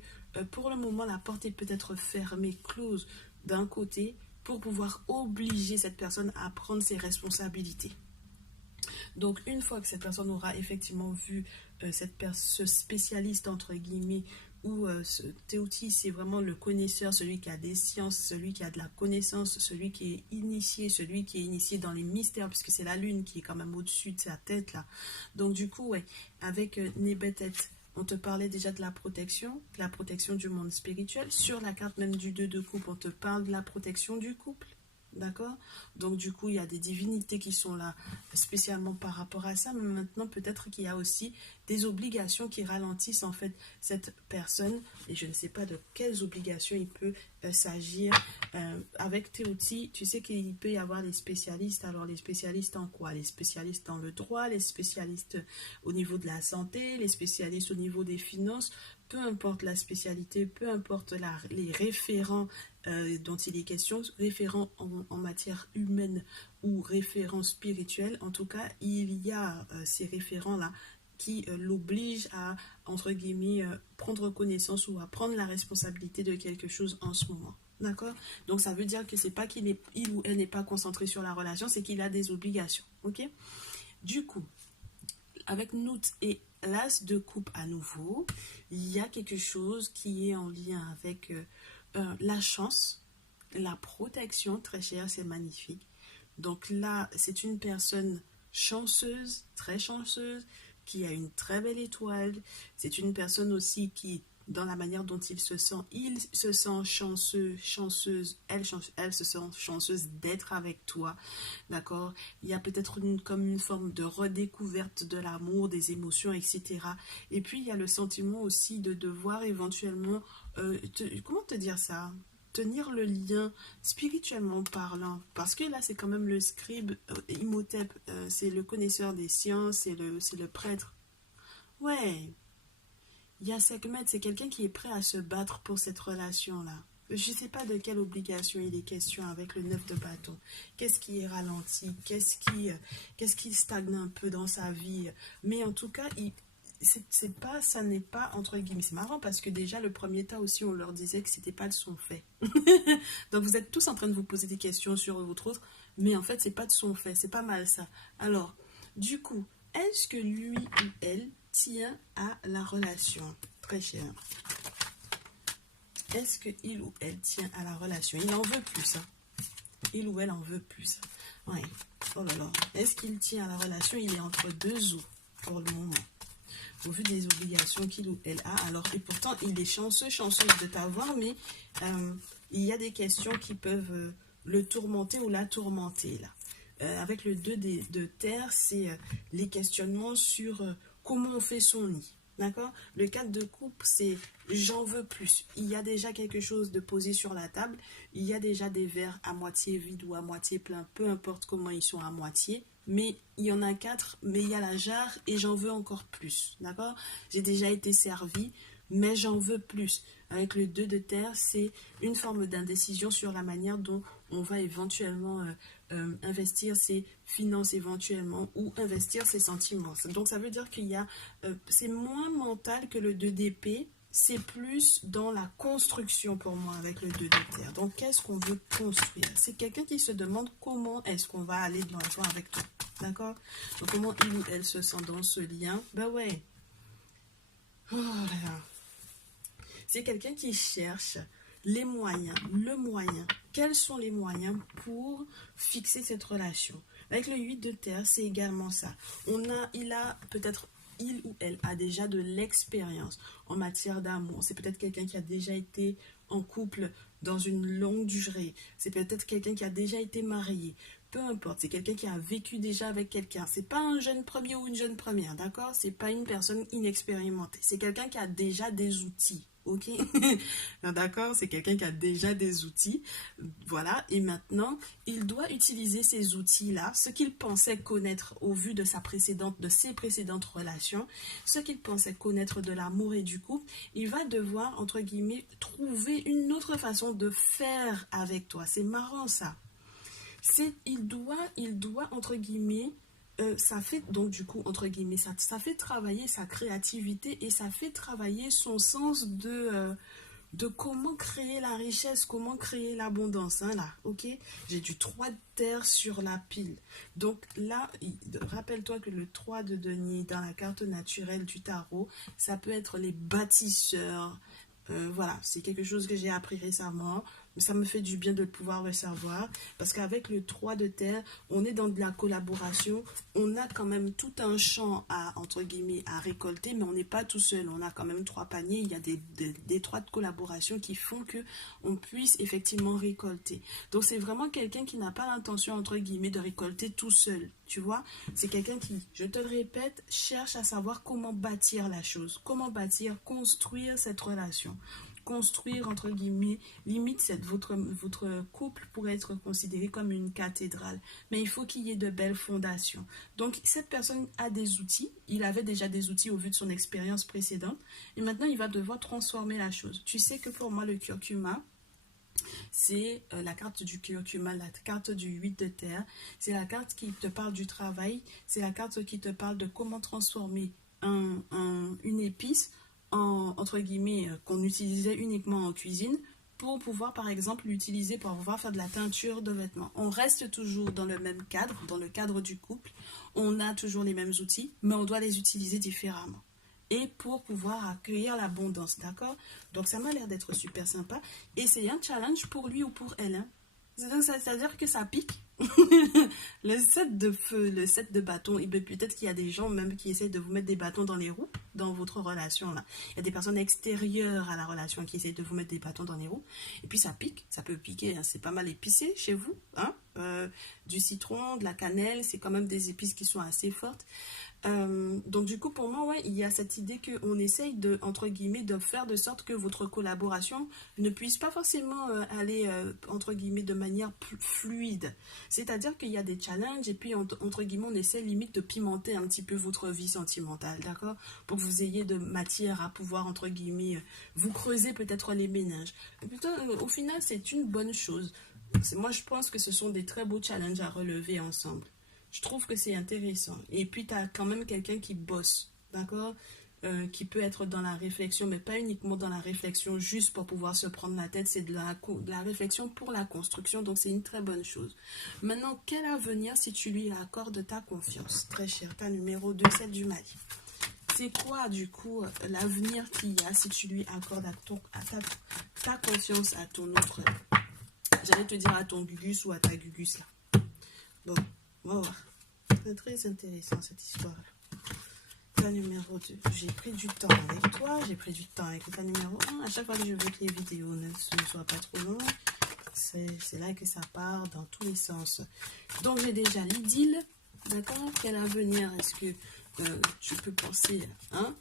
pour le moment, la porte est peut-être fermée, close d'un côté, pour pouvoir obliger cette personne à prendre ses responsabilités. Donc, une fois que cette personne aura effectivement vu ce spécialiste, entre guillemets, où ce Teoti, c'est vraiment le connaisseur, celui qui a des sciences, celui qui a de la connaissance, celui qui est initié dans les mystères, puisque c'est la lune qui est quand même au-dessus de sa tête, là. Donc, du coup, ouais, avec Nebetet, on te parlait déjà de la protection du monde spirituel. Sur la carte même du 2 de coupe, on te parle de la protection du couple. D'accord? Donc du coup, il y a des divinités qui sont là spécialement par rapport à ça, mais maintenant peut-être qu'il y a aussi des obligations qui ralentissent en fait cette personne, et je ne sais pas de quelles obligations il peut s'agir. Avec Teoti, tu sais qu'il peut y avoir les spécialistes. Alors les spécialistes en quoi? Les spécialistes dans le droit, les spécialistes au niveau de la santé, les spécialistes au niveau des finances, peu importe la spécialité, peu importe les référents dont il est question, référents en matière humaine ou référents spirituels. En tout cas, il y a ces référents-là qui l'obligent à, entre guillemets, prendre connaissance ou à prendre la responsabilité de quelque chose en ce moment. D'accord? Donc, ça veut dire que c'est pas il ou elle n'est pas concentré sur la relation, c'est qu'il a des obligations. Ok? Du coup, avec Nout et l'As de coupe à nouveau, il y a quelque chose qui est en lien avec la chance, la protection, très chère, c'est magnifique. Donc là, c'est une personne chanceuse, très chanceuse, qui a une très belle étoile. C'est une personne aussi qui, dans la manière dont il se sent chanceux, chanceuse, elle se sent chanceuse d'être avec toi, d'accord? Il y a peut-être comme une forme de redécouverte de l'amour, des émotions, etc. Et puis, il y a le sentiment aussi de devoir éventuellement, comment te dire ça? Tenir le lien spirituellement parlant, parce que là c'est quand même le scribe, Imhotep, c'est le connaisseur des sciences, c'est le prêtre. Ouais, il y a Sekhmet, c'est quelqu'un qui est prêt à se battre pour cette relation-là. Je ne sais pas de quelle obligation il est question avec le 9 de bâton. Qu'est-ce qui est ralenti? Qu'est-ce qui stagne un peu dans sa vie? Mais en tout cas, ça n'est pas entre guillemets. C'est marrant parce que déjà le premier tas aussi, on leur disait que c'était pas de son fait. Donc vous êtes tous en train de vous poser des questions sur votre autre, mais en fait c'est pas de son fait. C'est pas mal ça. Alors, du coup, est-ce que lui ou elle tient à la relation? Très cher. Est-ce qu'il ou elle tient à la relation? Il en veut plus, hein? Il ou elle en veut plus. Ouais. Oh là là. Est-ce qu'il tient à la relation? Il est entre deux eaux pour le moment. Au vu des obligations qu'il ou elle a. Alors, et pourtant, il est chanceuse de t'avoir, mais il y a des questions qui peuvent le tourmenter ou la tourmenter, là. Avec le 2 de terre, c'est les questionnements sur comment on fait son nid. D'accord? Le 4 de coupe, c'est j'en veux plus. Il y a déjà quelque chose de posé sur la table. Il y a déjà des verres à moitié vides ou à moitié pleins, peu importe comment ils sont à moitié. Mais il y en a 4, mais il y a la jarre et j'en veux encore plus. D'accord? J'ai déjà été servi, mais j'en veux plus. Avec le 2 de terre, c'est une forme d'indécision sur la manière dont on va éventuellement investir ses finances éventuellement ou investir ses sentiments. Donc ça veut dire qu'il y a, c'est moins mental que le 2 d'épée, c'est plus dans la construction pour moi avec le 2 de terre. Donc qu'est-ce qu'on veut construire? C'est quelqu'un qui se demande comment est-ce qu'on va aller de l'avant avec toi. D'accord? Donc comment il ou elle se sent dans ce lien? Ben ouais. Oh là là. C'est quelqu'un qui cherche les moyens, le moyen. Quels sont les moyens pour fixer cette relation? Avec le 8 de terre, c'est également ça. Il ou elle a déjà de l'expérience en matière d'amour. C'est peut-être quelqu'un qui a déjà été en couple dans une longue durée. C'est peut-être quelqu'un qui a déjà été marié. Peu importe, c'est quelqu'un qui a vécu déjà avec quelqu'un. C'est pas un jeune premier ou une jeune première, d'accord? C'est pas une personne inexpérimentée. C'est quelqu'un qui a déjà des outils. Ok, d'accord, c'est quelqu'un qui a déjà des outils, voilà, et maintenant, il doit utiliser ces outils-là, ce qu'il pensait connaître au vu de ses précédentes relations, ce qu'il pensait connaître de l'amour et du couple, il va devoir, entre guillemets, trouver une autre façon de faire avec toi. C'est marrant, ça. Il doit, entre guillemets, ça fait donc du coup entre guillemets ça fait travailler sa créativité et ça fait travailler son sens de comment créer la richesse, comment créer l'abondance, hein, là, ok? J'ai du 3 de terre sur la pile. Donc là, rappelle-toi que le 3 de denier dans la carte naturelle du tarot, ça peut être les bâtisseurs. Voilà, c'est quelque chose que j'ai appris récemment. Mais ça me fait du bien de pouvoir le savoir. Parce qu'avec le 3 de terre, on est dans de la collaboration. On a quand même tout un champ à, entre guillemets, à récolter. Mais on n'est pas tout seul. On a quand même 3 paniers. Il y a des 3 de collaboration qui font que on puisse effectivement récolter. Donc c'est vraiment quelqu'un qui n'a pas l'intention, entre guillemets, de récolter tout seul. Tu vois, c'est quelqu'un qui, je te le répète, cherche à savoir comment bâtir la chose. Comment bâtir, construire cette relation. Construire, entre guillemets, limite, votre couple pourrait être considéré comme une cathédrale. Mais il faut qu'il y ait de belles fondations. Donc, cette personne a des outils. Il avait déjà des outils au vu de son expérience précédente. Et maintenant, il va devoir transformer la chose. Tu sais que pour moi, le curcuma, c'est la carte du curcuma, la carte du 8 de terre. C'est la carte qui te parle du travail. C'est la carte qui te parle de comment transformer une épice entre guillemets, qu'on utilisait uniquement en cuisine pour pouvoir, par exemple, l'utiliser pour pouvoir faire de la teinture de vêtements. On reste toujours dans le même cadre, dans le cadre du couple. On a toujours les mêmes outils, mais on doit les utiliser différemment. Et pour pouvoir accueillir l'abondance, d'accord? Donc, ça m'a l'air d'être super sympa. Et c'est un challenge pour lui ou pour elle, hein. C'est-à-dire que ça pique. Le 7 de feu, le 7 de bâton, et peut-être qu'il y a des gens même qui essaient de vous mettre des bâtons dans les roues dans votre relation là. Il y a des personnes extérieures à la relation qui essaient de vous mettre des bâtons dans les roues. Et puis ça pique, ça peut piquer, hein. C'est pas mal épicé chez vous, hein. Du citron, de la cannelle, c'est quand même des épices qui sont assez fortes. Donc du coup pour moi ouais, il y a cette idée qu'on essaye de, entre guillemets, de faire de sorte que votre collaboration ne puisse pas forcément aller entre guillemets de manière fluide, c'est à dire qu'il y a des challenges et puis entre guillemets on essaie limite de pimenter un petit peu votre vie sentimentale, d'accord, pour que vous ayez de matière à pouvoir entre guillemets vous creuser peut-être les méninges. Et plutôt au final c'est une bonne chose. Moi je pense que ce sont des très beaux challenges à relever ensemble. Je trouve que c'est intéressant. Et puis, tu as quand même quelqu'un qui bosse, d'accord? qui peut être dans la réflexion, mais pas uniquement dans la réflexion juste pour pouvoir se prendre la tête, c'est de la réflexion pour la construction, donc c'est une très bonne chose. Maintenant, quel avenir si tu lui accordes ta confiance? Très cher, ta numéro 2, celle du mari. C'est quoi du coup l'avenir qu'il y a si tu lui accordes ta confiance à ton autre, j'allais te dire à ton gugus ou à ta gugus là. Bon, on va voir. C'est très intéressant cette histoire-là. Ta numéro 2. J'ai pris du temps avec toi, j'ai pris du temps avec ta numéro 1. À chaque fois que je veux que les vidéos ne soient pas trop longues, c'est là que ça part dans tous les sens. Donc j'ai déjà l'idylle, d'accord? Quel avenir est-ce que tu peux penser, hein?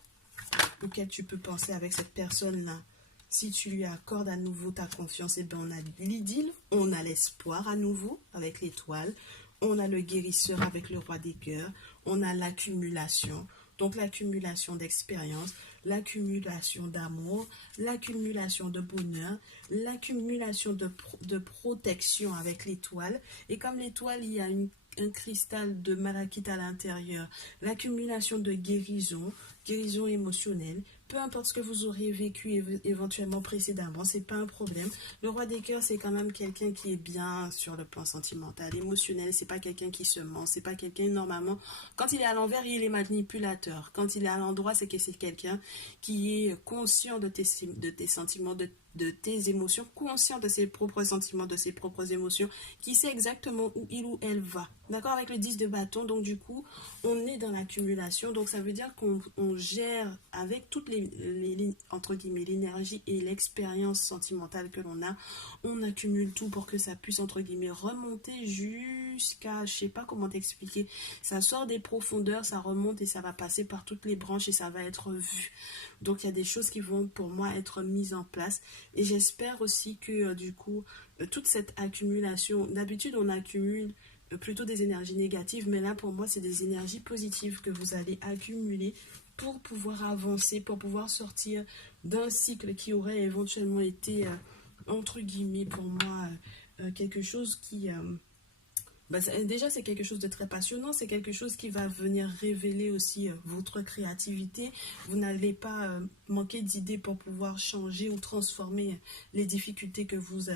Auquel tu peux penser avec cette personne-là? Si tu lui accordes à nouveau ta confiance, eh bien on a l'idylle, on a l'espoir à nouveau avec l'étoile, on a le guérisseur avec le roi des cœurs, on a l'accumulation. Donc l'accumulation d'expérience, l'accumulation d'amour, l'accumulation de bonheur, l'accumulation de protection avec l'étoile. Et comme l'étoile, il y a un cristal de malachite à l'intérieur, l'accumulation de guérison, guérison émotionnelle. Peu importe ce que vous auriez vécu éventuellement précédemment, c'est pas un problème. Le roi des cœurs, c'est quand même quelqu'un qui est bien sur le plan sentimental, émotionnel. C'est pas quelqu'un qui se ment, c'est pas quelqu'un normalement. Quand il est à l'envers, il est manipulateur. Quand il est à l'endroit, c'est que c'est quelqu'un qui est conscient de tes sentiments, de tes émotions, conscient de ses propres sentiments, de ses propres émotions, qui sait exactement où il ou elle va. D'accord? Avec le 10 de bâton, donc du coup, on est dans l'accumulation. Donc ça veut dire qu'on gère avec toutes les entre guillemets, l'énergie et l'expérience sentimentale que l'on a. On accumule tout pour que ça puisse, entre guillemets, remonter jusqu'à, je sais pas comment t'expliquer. Ça sort des profondeurs, ça remonte et ça va passer par toutes les branches et ça va être vu. Donc il y a des choses qui vont pour moi être mises en place. Et j'espère aussi que du coup, toute cette accumulation, d'habitude on accumule plutôt des énergies négatives, mais là pour moi c'est des énergies positives que vous allez accumuler pour pouvoir avancer, pour pouvoir sortir d'un cycle qui aurait éventuellement été, entre guillemets pour moi, quelque chose qui... déjà, c'est quelque chose de très passionnant. C'est quelque chose qui va venir révéler aussi votre créativité. Vous n'allez pas manquer d'idées pour pouvoir changer ou transformer les difficultés que vous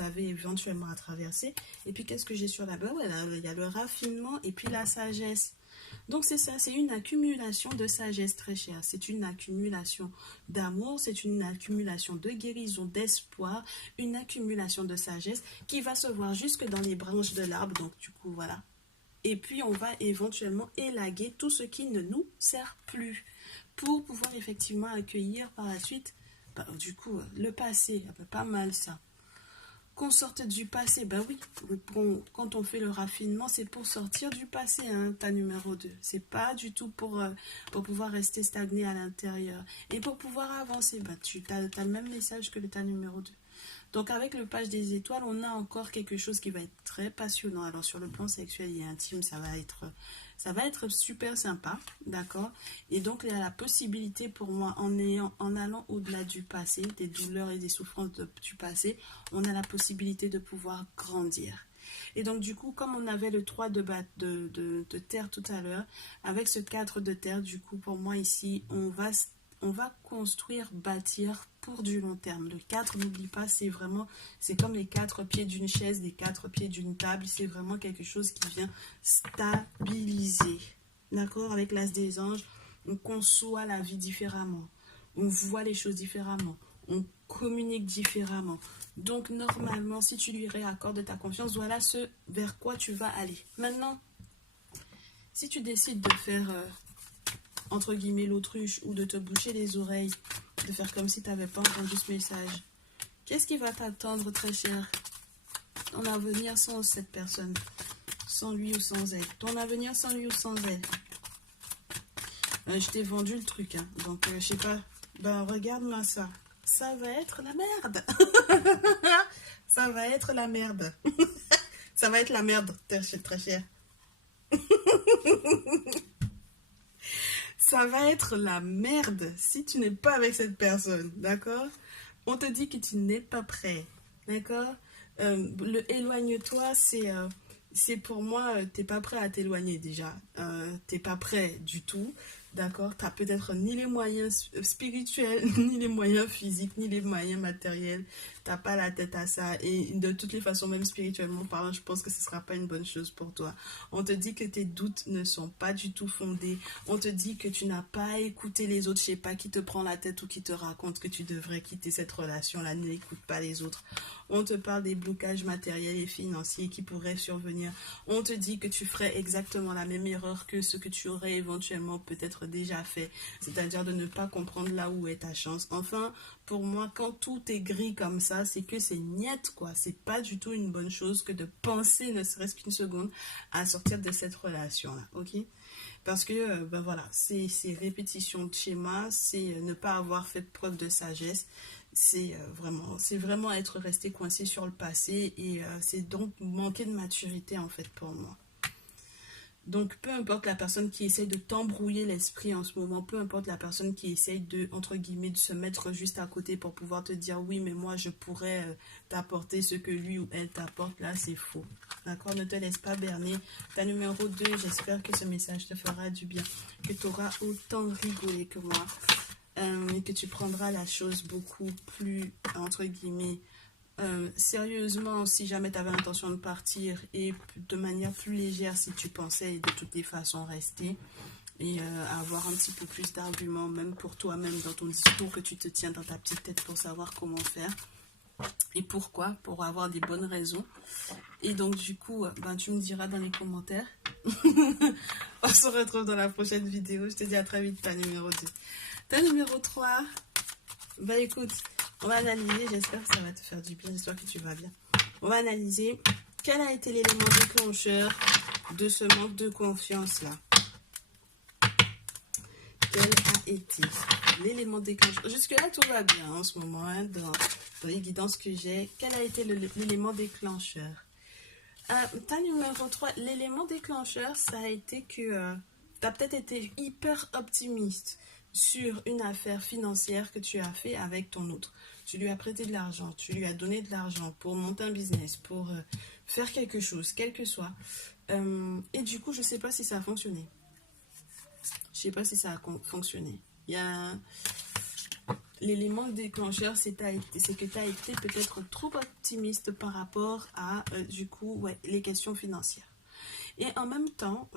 avez éventuellement à traverser. Et puis, qu'est-ce que j'ai sur la barre? Il y a le raffinement et puis la sagesse. Donc c'est ça, c'est une accumulation de sagesse très chère, c'est une accumulation d'amour, c'est une accumulation de guérison, d'espoir, une accumulation de sagesse qui va se voir jusque dans les branches de l'arbre, donc du coup voilà. Et puis on va éventuellement élaguer tout ce qui ne nous sert plus pour pouvoir effectivement accueillir par la suite, du coup le passé, pas mal ça. Qu'on sorte du passé, ben oui, quand on fait le raffinement, c'est pour sortir du passé, hein, ta numéro 2. C'est pas du tout pour pouvoir rester stagné à l'intérieur. Et pour pouvoir avancer, ben, tu as le même message que le ta numéro 2. Donc avec le page des étoiles, on a encore quelque chose qui va être très passionnant. Alors sur le plan sexuel et intime, ça va être super sympa, d'accord? Et donc il y a la possibilité pour moi, en allant au-delà du passé, des douleurs et des souffrances du passé, on a la possibilité de pouvoir grandir. Et donc du coup, comme on avait le 3 de terre tout à l'heure, avec ce 4 de terre, du coup pour moi ici, on va construire, bâtir pour du long terme. Le 4, n'oublie pas, c'est comme les 4 pieds d'une chaise, les 4 pieds d'une table. C'est vraiment quelque chose qui vient stabiliser. D'accord? Avec l'as des anges, on conçoit la vie différemment. On voit les choses différemment. On communique différemment. Donc, normalement, si tu lui réaccordes ta confiance, voilà ce vers quoi tu vas aller. Maintenant, si tu décides de faire... entre guillemets l'autruche ou de te boucher les oreilles, de faire comme si tu n'avais pas entendu ce message. Qu'est-ce qui va t'attendre très cher? Ton avenir sans cette personne, sans lui ou sans elle. Ton avenir sans lui ou sans elle. Je t'ai vendu le truc, hein. Donc je sais pas. Ben regarde-moi ça. Ça va être la merde. Ça va être la merde. Ça va être la merde, très cher. Ça va être la merde si tu n'es pas avec cette personne, d'accord? On te dit que tu n'es pas prêt, d'accord? Le éloigne-toi, c'est pour moi, t'es pas prêt à t'éloigner déjà. T'es pas prêt du tout. D'accord? Tu n'as peut-être ni les moyens spirituels, ni les moyens physiques, ni les moyens matériels. Tu n'as pas la tête à ça. Et de toutes les façons, même spirituellement parlant, je pense que ce ne sera pas une bonne chose pour toi. On te dit que tes doutes ne sont pas du tout fondés. On te dit que tu n'as pas à écouter les autres. Je ne sais pas qui te prend la tête ou qui te raconte que tu devrais quitter cette relation-là. N'écoute pas les autres. On te parle des blocages matériels et financiers qui pourraient survenir. On te dit que tu ferais exactement la même erreur que ce que tu aurais éventuellement peut-être déjà fait, c'est-à-dire de ne pas comprendre là où est ta chance. Enfin, pour moi, quand tout est gris comme ça, c'est que c'est niette, quoi. C'est pas du tout une bonne chose que de penser, ne serait-ce qu'une seconde, à sortir de cette relation-là, ok? Parce que, ben voilà, c'est répétition de schéma, c'est ne pas avoir fait preuve de sagesse, c'est vraiment être resté coincé sur le passé et c'est donc manquer de maturité en fait pour moi. Donc, peu importe la personne qui essaye de t'embrouiller l'esprit en ce moment, peu importe la personne qui essaye de, entre guillemets, de se mettre juste à côté pour pouvoir te dire oui, mais moi, je pourrais t'apporter ce que lui ou elle t'apporte, là, c'est faux. D'accord? Ne te laisse pas berner. Ta numéro 2, j'espère que ce message te fera du bien, que tu auras autant rigolé que moi, et que tu prendras la chose beaucoup plus, entre guillemets, sérieusement, si jamais tu avais l'intention de partir et de manière plus légère si tu pensais de toutes les façons rester et avoir un petit peu plus d'arguments même pour toi-même dans ton discours que tu te tiens dans ta petite tête pour savoir comment faire et pourquoi, pour avoir des bonnes raisons. Et donc du coup, ben, tu me diras dans les commentaires. On se retrouve dans la prochaine vidéo. Je te dis à très vite, ta numéro 2. Ta numéro 3, bah écoute, on va analyser, j'espère que ça va te faire du bien, j'espère que tu vas bien. On va analyser quel a été l'élément déclencheur de ce manque de confiance-là. Quel a été l'élément déclencheur? Jusque-là, tout va bien en ce moment, hein, dans les guidances que j'ai. Quel a été l'élément déclencheur? Ta numéro 3, l'élément déclencheur, ça a été que tu as peut-être été hyper optimiste sur une affaire financière que tu as fait avec ton autre. Tu lui as prêté de l'argent, tu lui as donné de l'argent pour monter un business, pour faire quelque chose, quel que soit. Et du coup, je ne sais pas si ça a fonctionné. Je ne sais pas si ça a fonctionné. Il y a... L'élément déclencheur, c'est que tu as été peut-être trop optimiste par rapport à, du coup, ouais, les questions financières. Et en même temps,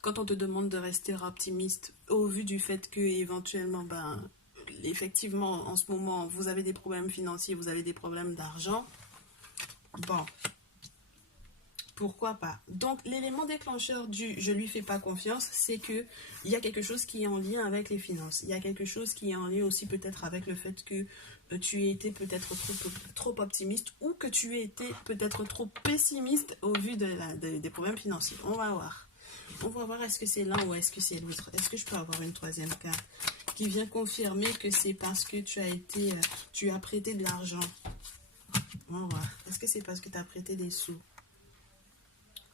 quand on te demande de rester optimiste, au vu du fait que éventuellement, ben, effectivement, en ce moment, vous avez des problèmes financiers, vous avez des problèmes d'argent, bon, pourquoi pas? Donc, l'élément déclencheur du « je lui fais pas confiance », c'est que il y a quelque chose qui est en lien avec les finances. Il y a quelque chose qui est en lien aussi peut-être avec le fait que tu aies été peut-être trop optimiste ou que tu aies été peut-être trop pessimiste au vu des problèmes financiers. On va voir. On va voir est-ce que c'est l'un ou est-ce que c'est l'autre. Est-ce que je peux avoir une troisième carte qui vient confirmer que c'est parce que tu as prêté de l'argent. On va voir. Est-ce que c'est parce que tu as prêté des sous?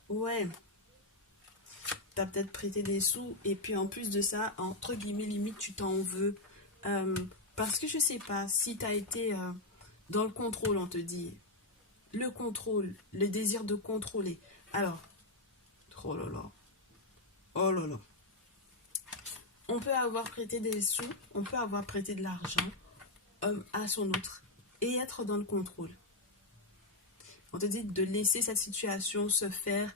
Ouais, tu as peut-être prêté des sous et puis en plus de ça, entre guillemets, limite, tu t'en veux. Parce que je sais pas si tu as été dans le contrôle, on te dit. Le contrôle, le désir de contrôler. Alors, oh là là, oh là là. On peut avoir prêté des sous, on peut avoir prêté de l'argent à son autre et être dans le contrôle. On te dit de laisser cette situation se faire,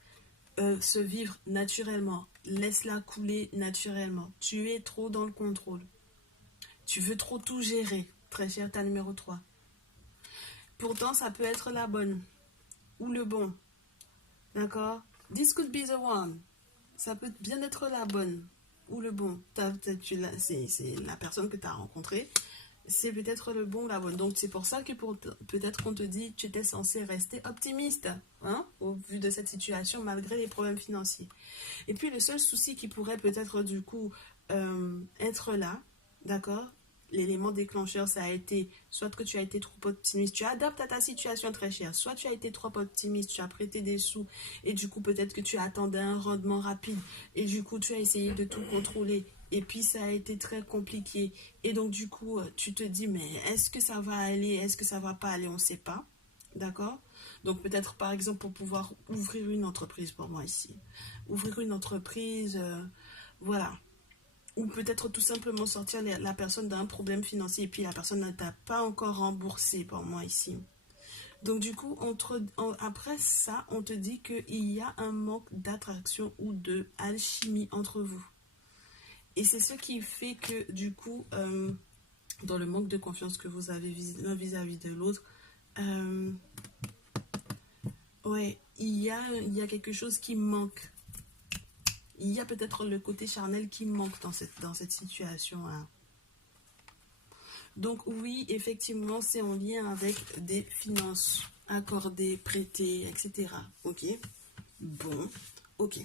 se vivre naturellement. Laisse-la couler naturellement. Tu es trop dans le contrôle. Tu veux trop tout gérer. Très cher, ta numéro 3. Pourtant, ça peut être la bonne ou le bon. D'accord? This could be the one. Ça peut bien être la bonne ou le bon. C'est la personne que tu as rencontrée. C'est peut-être le bon ou la bonne. Donc, c'est pour ça que peut-être qu'on te dit que tu étais censé rester optimiste, hein, au vu de cette situation, malgré les problèmes financiers. Et puis, le seul souci qui pourrait peut-être, du coup, être là, d'accord? L'élément déclencheur, ça a été soit que tu as été trop optimiste, tu adaptes à ta situation très chère, soit tu as été trop optimiste, tu as prêté des sous, et du coup, peut-être que tu attendais un rendement rapide, et du coup, tu as essayé de tout contrôler, et puis ça a été très compliqué. Et donc, du coup, tu te dis, mais est-ce que ça va aller? Est-ce que ça va pas aller? On ne sait pas. D'accord? Donc, peut-être, par exemple, pour pouvoir ouvrir une entreprise pour moi ici. Ouvrir une entreprise, Voilà. Ou peut-être tout simplement sortir la personne d'un problème financier et puis la personne ne t'a pas encore remboursé pour moi ici. Donc du coup, après ça, on te dit qu'il y a un manque d'attraction ou de alchimie entre vous. Et c'est ce qui fait que du coup, dans le manque de confiance que vous avez l'un vis-à-vis de l'autre, ouais, il y a quelque chose qui manque. Il y a peut-être le côté charnel qui manque dans cette situation. Hein. Donc oui, effectivement, c'est en lien avec des finances accordées, prêtées, etc. Ok. Bon, ok.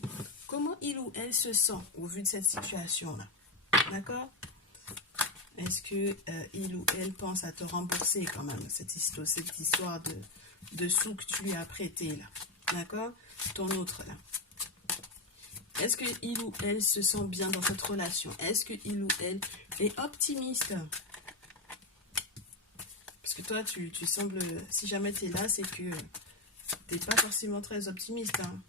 Comment il ou elle se sent au vu de cette situation-là? D'accord? Est-ce que il ou elle pense à te rembourser quand même cette histoire de sous que tu lui as prêté là? D'accord? Ton autre là. Est-ce que il ou elle se sent bien dans cette relation? Est-ce que il ou elle est optimiste? Parce que toi, tu sembles, si jamais tu es là, c'est que tu n'es pas forcément très optimiste. Hein.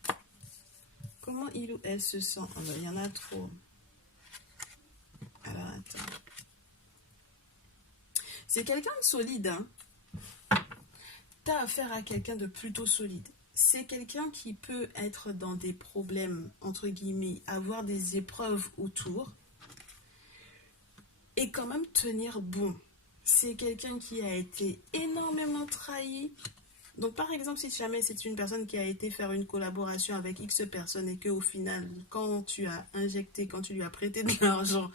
Comment il ou elle se sent? Oh, il y en a trop. Alors, attends. C'est quelqu'un de solide. Hein. Tu as affaire à quelqu'un de plutôt solide. C'est quelqu'un qui peut être dans des problèmes, entre guillemets, avoir des épreuves autour et quand même tenir bon. C'est quelqu'un qui a été énormément trahi. Donc, par exemple, si jamais c'est une personne qui a été faire une collaboration avec X personnes et qu'au final, quand tu as injecté, quand tu lui as prêté de l'argent,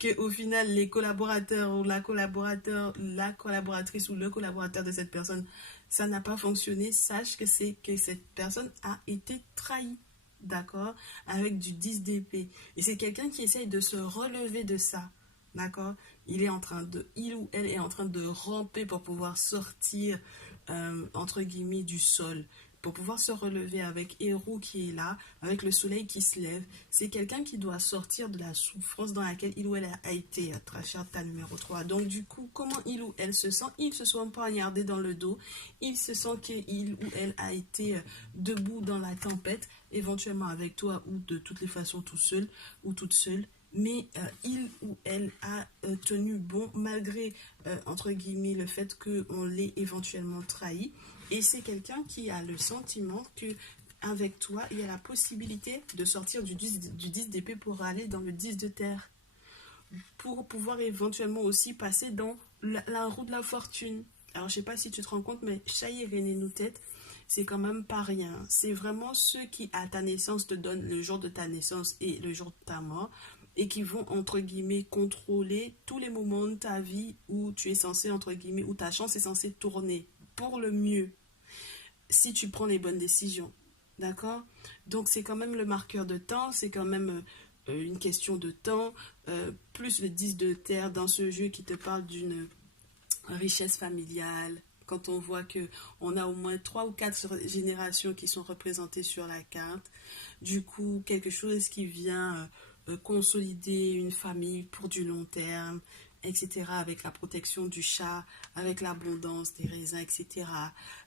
qu'au final, les collaborateurs ou la collaboratrice ou le collaborateur de cette personne, ça n'a pas fonctionné, sache que c'est que cette personne a été trahie, d'accord, avec du 10 d'épée. Et c'est quelqu'un qui essaye de se relever de ça, d'accord. Il ou elle est en train de ramper pour pouvoir sortir, entre guillemets, du sol, pour pouvoir se relever avec Héros qui est là, avec le soleil qui se lève. C'est quelqu'un qui doit sortir de la souffrance dans laquelle il ou elle a été, très cher ta numéro 3. Donc du coup, comment il ou elle se sent? Il se sent poignardé dans le dos, il se sent qu'il ou elle a été debout dans la tempête, éventuellement avec toi ou de toutes les façons tout seul ou toute seule. Mais il ou elle a tenu bon malgré, entre guillemets, le fait qu'on l'ait éventuellement trahi. Et c'est quelqu'un qui a le sentiment que avec toi, il y a la possibilité de sortir du 10 d'épée pour aller dans le 10 de terre. Pour pouvoir éventuellement aussi passer dans la roue de la fortune. Alors, je ne sais pas si tu te rends compte, mais Chai et René Noutet, c'est quand même pas rien. C'est vraiment ceux qui, à ta naissance, te donnent le jour de ta naissance et le jour de ta mort. Et qui vont, entre guillemets, contrôler tous les moments de ta vie où tu es censé, entre guillemets, où ta chance est censée tourner pour le mieux si tu prends les bonnes décisions. D'accord? Donc, c'est quand même le marqueur de temps, c'est quand même une question de temps, plus le 10 de terre dans ce jeu qui te parle d'une richesse familiale. Quand on voit que on a au moins 3 ou 4 générations qui sont représentées sur la carte, du coup, quelque chose qui vient consolider une famille pour du long terme, etc., avec la protection du chat, avec l'abondance des raisins, etc.,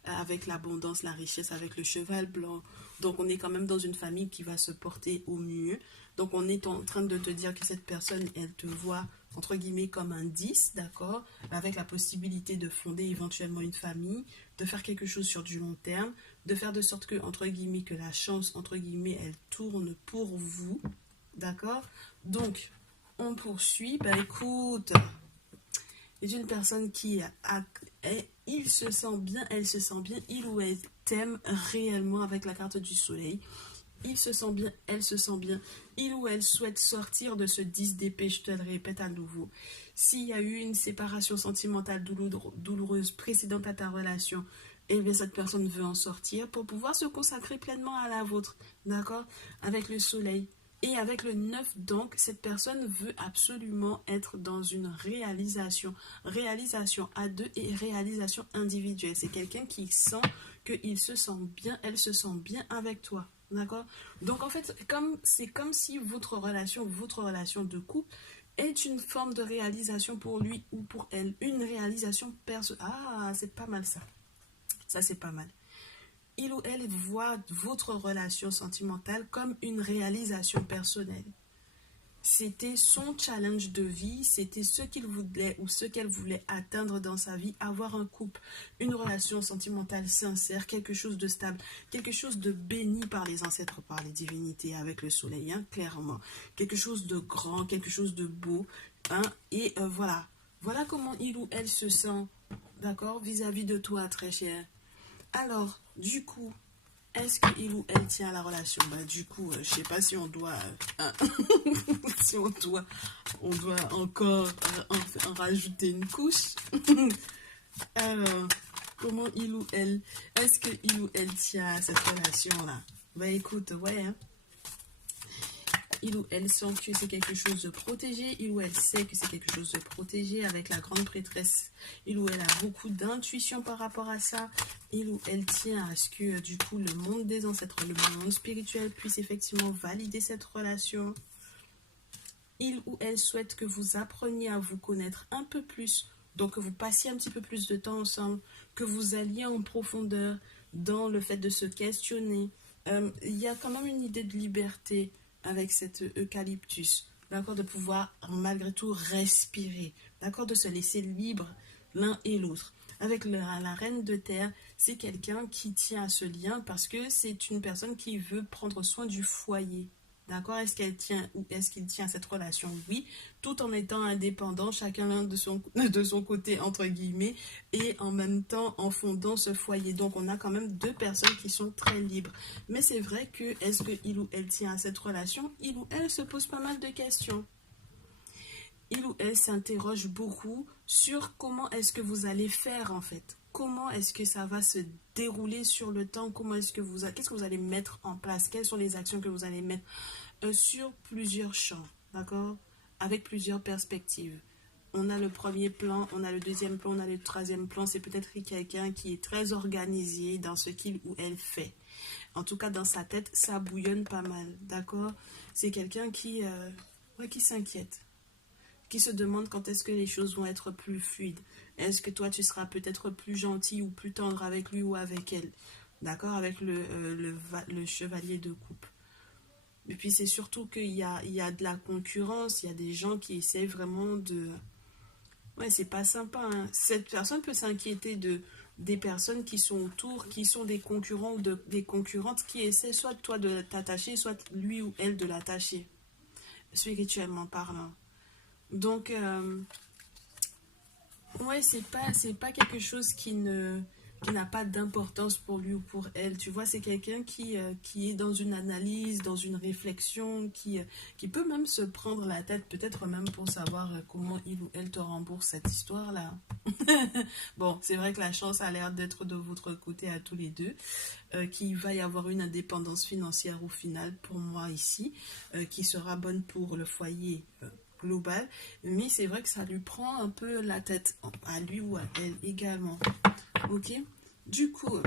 avec l'abondance, la richesse, avec le cheval blanc. Donc, on est quand même dans une famille qui va se porter au mieux. Donc, on est en train de te dire que cette personne, elle te voit, entre guillemets, comme un 10, d'accord, avec la possibilité de fonder éventuellement une famille, de faire quelque chose sur du long terme, de faire de sorte que, entre guillemets, que la chance, entre guillemets, elle tourne pour vous, d'accord. Donc, on poursuit. Bah écoute, c'est une personne qui il se sent bien, elle se sent bien, il ou elle t'aime réellement avec la carte du soleil. Il se sent bien, elle se sent bien. Il ou elle souhaite sortir de ce 10 d'épée, je te le répète à nouveau. S'il y a eu une séparation sentimentale douloureuse précédente à ta relation, eh bien cette personne veut en sortir pour pouvoir se consacrer pleinement à la vôtre. D'accord? Avec le soleil. Et avec le 9, donc, cette personne veut absolument être dans une réalisation. Réalisation à deux et réalisation individuelle. C'est quelqu'un qui sent qu'il se sent bien, elle se sent bien avec toi. D'accord? Donc, en fait, c'est comme si votre relation de couple est une forme de réalisation pour lui ou pour elle. Une réalisation personnelle. Ah, c'est pas mal ça. Ça, c'est pas mal. Il ou elle voit votre relation sentimentale comme une réalisation personnelle. C'était son challenge de vie, c'était ce qu'il voulait ou ce qu'elle voulait atteindre dans sa vie, avoir un couple, une relation sentimentale sincère, quelque chose de stable, quelque chose de béni par les ancêtres, par les divinités, avec le soleil, hein, clairement. Quelque chose de grand, quelque chose de beau. Hein, et voilà. Voilà comment il ou elle se sent, d'accord, vis-à-vis de toi, très cher. Alors, du coup, est-ce qu'il ou elle tient à la relation? Bah, du coup, je sais pas si on doit, si on doit encore en rajouter une couche. Alors, comment il ou elle, est-ce que il ou elle tient à cette relation-là? Bah, écoute, ouais, hein. Il ou elle sent que c'est quelque chose de protégé, il ou elle sait que c'est quelque chose de protégé avec la grande prêtresse. Il ou elle a beaucoup d'intuition par rapport à ça. Il ou elle tient à ce que du coup le monde des ancêtres, le monde spirituel puisse effectivement valider cette relation. Il ou elle souhaite que vous appreniez à vous connaître un peu plus, donc que vous passiez un petit peu plus de temps ensemble, que vous alliez en profondeur dans le fait de se questionner. Il y a quand même une idée de liberté avec cet eucalyptus, d'accord, de pouvoir malgré tout respirer, d'accord, de se laisser libre l'un et l'autre. Avec la reine de terre, c'est quelqu'un qui tient à ce lien parce que c'est une personne qui veut prendre soin du foyer. D'accord? Est-ce qu'elle tient ou est-ce qu'il tient à cette relation? Oui, tout en étant indépendant, chacun de son côté, entre guillemets, et en même temps en fondant ce foyer. Donc, on a quand même deux personnes qui sont très libres. Mais c'est vrai que est-ce qu'il ou elle tient à cette relation? Il ou elle se pose pas mal de questions. Il ou elle s'interroge beaucoup sur comment est-ce que vous allez faire en fait. Comment est-ce que ça va se dérouler sur le temps? Comment est-ce que qu'est-ce que vous allez mettre en place? Quelles sont les actions que vous allez mettre sur plusieurs champs, d'accord? Avec plusieurs perspectives. On a le premier plan, on a le deuxième plan, on a le troisième plan. C'est peut-être quelqu'un qui est très organisé dans ce qu'il ou elle fait. En tout cas, dans sa tête, ça bouillonne pas mal, d'accord? C'est quelqu'un qui s'inquiète, qui se demande quand est-ce que les choses vont être plus fluides. Est-ce que toi, tu seras peut-être plus gentil ou plus tendre avec lui ou avec elle? D'accord? Avec le chevalier de coupe. Et puis, c'est surtout qu'il y a de la concurrence. Il y a des gens qui essaient vraiment de... Ouais, c'est pas sympa, hein. Cette personne peut s'inquiéter des personnes qui sont autour, qui sont des concurrents ou des concurrentes qui essaient soit toi de t'attacher, soit lui ou elle de l'attacher, spirituellement parlant. Donc, ouais, c'est pas quelque chose qui n'a pas d'importance pour lui ou pour elle. Tu vois, c'est quelqu'un qui est dans une analyse, dans une réflexion, qui peut même se prendre la tête, peut-être même pour savoir comment il ou elle te rembourse cette histoire-là. Bon, c'est vrai que la chance a l'air d'être de votre côté à tous les deux, qu'il va y avoir une indépendance financière au final pour moi ici, qui sera bonne pour le foyer global, mais c'est vrai que ça lui prend un peu la tête, à lui ou à elle également. Ok? Du coup,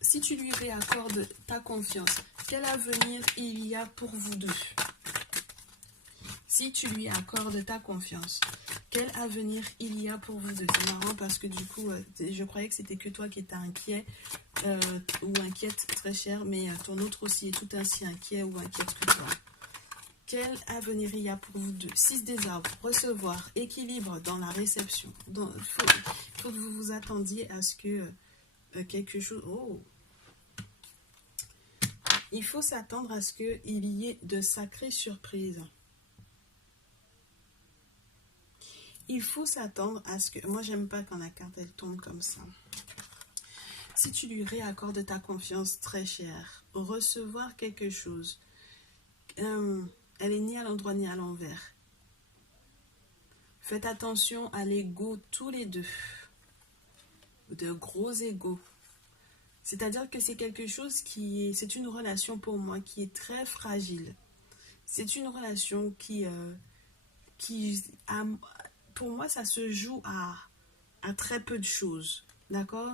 si tu lui réaccordes ta confiance, quel avenir il y a pour vous deux? Si tu lui accordes ta confiance, quel avenir il y a pour vous deux? C'est marrant parce que du coup, je croyais que c'était que toi qui étais inquiet ou inquiète, très cher, mais ton autre aussi est tout ainsi inquiet ou inquiète que toi. Quel avenir il y a pour vous deux? 6 des arbres, recevoir, équilibre dans la réception. Il faut que vous vous attendiez à ce que quelque chose... Oh! Il faut s'attendre à ce qu'il y ait de sacrées surprises. Il faut s'attendre à ce que... Moi, j'aime pas quand la carte, elle tombe comme ça. Si tu lui réaccordes ta confiance très chère, recevoir quelque chose... elle est ni à l'endroit ni à l'envers. Faites attention à l'ego tous les deux. De gros égos. C'est-à-dire que c'est quelque chose c'est une relation pour moi qui est très fragile. C'est une relation pour moi, ça se joue à très peu de choses. D'accord?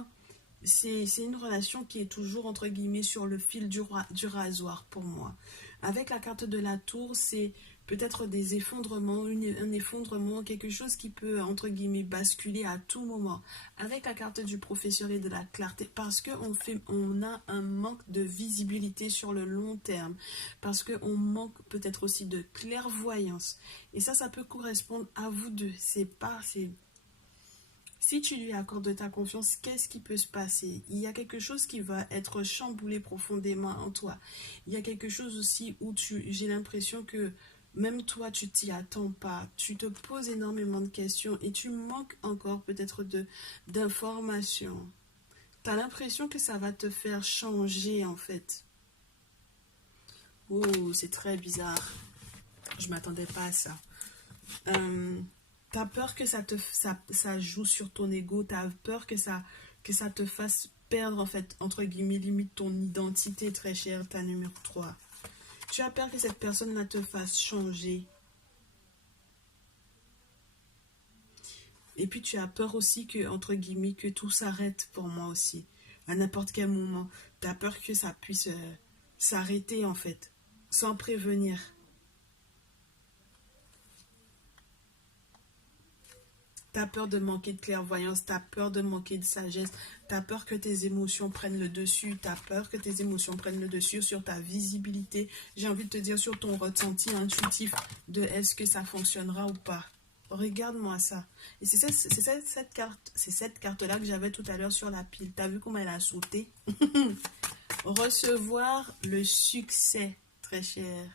C'est une relation qui est toujours, entre guillemets, sur le fil du rasoir pour moi. Avec la carte de la tour, c'est peut-être des effondrements, un effondrement, quelque chose qui peut, entre guillemets, basculer à tout moment. Avec la carte du professeur et de la clarté, parce qu'on a un manque de visibilité sur le long terme, parce qu'on manque peut-être aussi de clairvoyance. Et ça peut correspondre à vous deux. Si tu lui accordes ta confiance, qu'est-ce qui peut se passer? Il y a quelque chose qui va être chamboulé profondément en toi. Il y a quelque chose aussi où j'ai l'impression que même toi, tu t'y attends pas. Tu te poses énormément de questions et tu manques encore peut-être d'informations. Tu as l'impression que ça va te faire changer en fait. Oh, c'est très bizarre. Je m'attendais pas à ça. T'as peur que ça joue sur ton ego, t'as peur que ça te fasse perdre, en fait, entre guillemets, limite ton identité, très chère, ta numéro 3. Tu as peur que cette personne-là te fasse changer. Et puis tu as peur aussi que, entre guillemets, que tout s'arrête pour moi aussi. À n'importe quel moment. Tu as peur que ça puisse s'arrêter, en fait, sans prévenir. T'as peur de manquer de clairvoyance, t'as peur de manquer de sagesse, t'as peur que tes émotions prennent le dessus, t'as peur que tes émotions prennent le dessus sur ta visibilité, j'ai envie de te dire sur ton ressenti intuitif de est-ce que ça fonctionnera ou pas. Regarde-moi ça. Et c'est cette carte-là que j'avais tout à l'heure sur la pile. T'as vu comment elle a sauté? Recevoir le succès, très cher.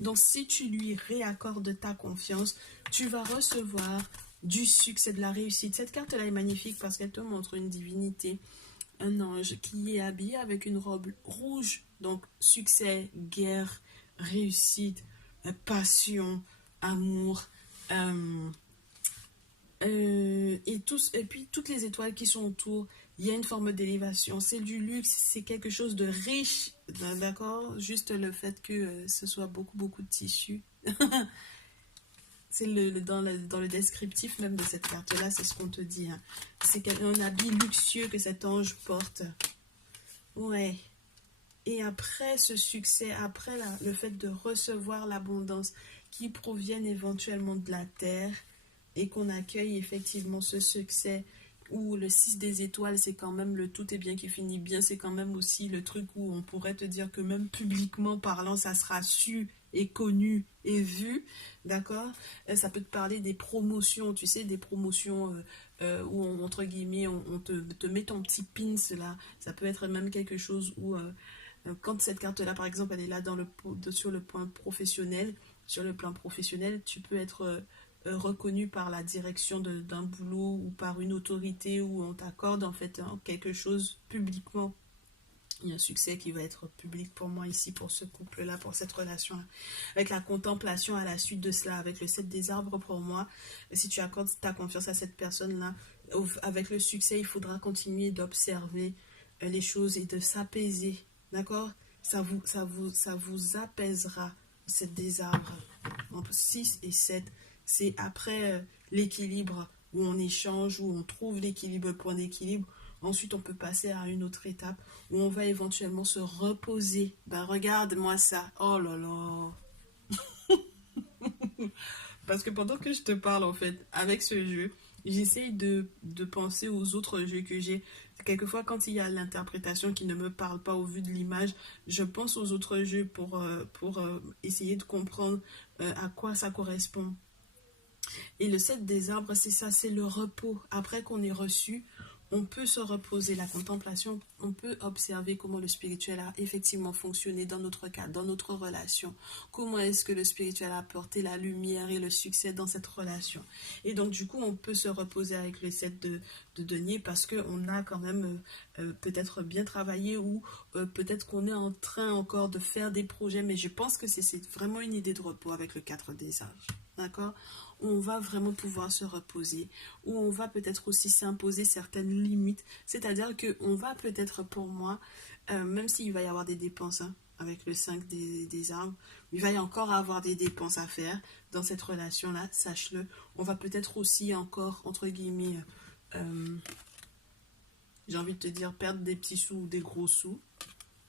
Donc, si tu lui réaccordes ta confiance, tu vas recevoir du succès, de la réussite. Cette carte-là est magnifique parce qu'elle te montre une divinité, un ange qui est habillé avec une robe rouge. Donc, succès, guerre, réussite, passion, amour, et puis toutes les étoiles qui sont autour. Il y a une forme d'élévation, c'est du luxe, c'est quelque chose de riche, d'accord? Juste le fait que ce soit beaucoup de tissu. C'est dans le descriptif même de cette carte-là, c'est ce qu'on te dit. Hein. C'est un habit luxueux que cet ange porte. Ouais. Et après ce succès, après le fait de recevoir l'abondance qui provienne éventuellement de la terre et qu'on accueille effectivement ce succès où le 6 des étoiles, c'est quand même le tout est bien qui finit bien, c'est quand même aussi le truc où on pourrait te dire que même publiquement parlant, ça sera su et connu et vu, d'accord? Ça peut te parler des promotions, tu sais, des promotions où, entre guillemets, on te met ton petit pins là, ça peut être même quelque chose où, quand cette carte-là, par exemple, elle est là sur le point professionnel, sur le plan professionnel, tu peux être reconnu par la direction d'un boulot ou par une autorité où on t'accorde en fait quelque chose publiquement. Il y a un succès qui va être public pour moi ici, pour ce couple-là, pour cette relation. Avec la contemplation à la suite de cela, avec le 7 des arbres pour moi, si tu accordes ta confiance à cette personne-là, avec le succès, il faudra continuer d'observer les choses et de s'apaiser. D'accord? Ça vous apaisera, 7 des arbres. Entre 6 et 7, c'est après l'équilibre où on échange, où on trouve l'équilibre, point d'équilibre. Ensuite, on peut passer à une autre étape où on va éventuellement se reposer. Ben, regarde-moi ça. Oh là là. Parce que pendant que je te parle, en fait, avec ce jeu, j'essaye de penser aux autres jeux que j'ai. Quelquefois, quand il y a l'interprétation qui ne me parle pas au vu de l'image, je pense aux autres jeux pour essayer de comprendre à quoi ça correspond. Et le 7 des arbres, c'est ça, c'est le repos. Après qu'on ait reçu, on peut se reposer, la contemplation, on peut observer comment le spirituel a effectivement fonctionné dans notre cas, dans notre relation. Comment est-ce que le spirituel a apporté la lumière et le succès dans cette relation. Et donc du coup, on peut se reposer avec le 7 de denier parce qu'on a quand même peut-être bien travaillé ou peut-être qu'on est en train encore de faire des projets, mais je pense que c'est vraiment une idée de repos avec le 4 des âges. D'accord ? Où on va vraiment pouvoir se reposer, où on va peut-être aussi s'imposer certaines limites, c'est-à-dire qu'on va peut-être pour moi, même s'il va y avoir des dépenses avec le 5 des arbres, il va y encore avoir des dépenses à faire dans cette relation-là, sache-le. On va peut-être aussi encore, entre guillemets, j'ai envie de te dire, perdre des petits sous ou des gros sous.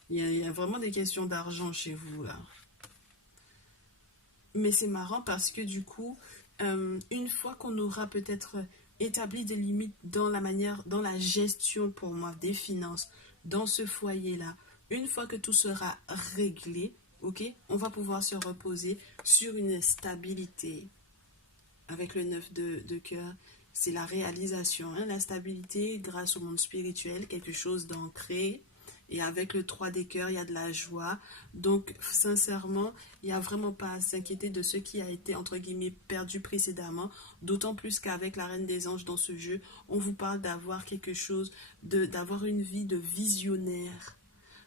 Il y a vraiment des questions d'argent chez vous, là. Mais c'est marrant parce que du coup, une fois qu'on aura peut-être établi des limites dans la manière, dans la gestion pour moi des finances, dans ce foyer-là, une fois que tout sera réglé, ok, on va pouvoir se reposer sur une stabilité. Avec le 9 de cœur, c'est la réalisation, hein, la stabilité grâce au monde spirituel, quelque chose d'ancré. Et avec le 3 des cœurs, il y a de la joie. Donc, sincèrement, il n'y a vraiment pas à s'inquiéter de ce qui a été, entre guillemets, perdu précédemment. D'autant plus qu'avec la Reine des Anges dans ce jeu, on vous parle d'avoir quelque chose, d'avoir une vie de visionnaire.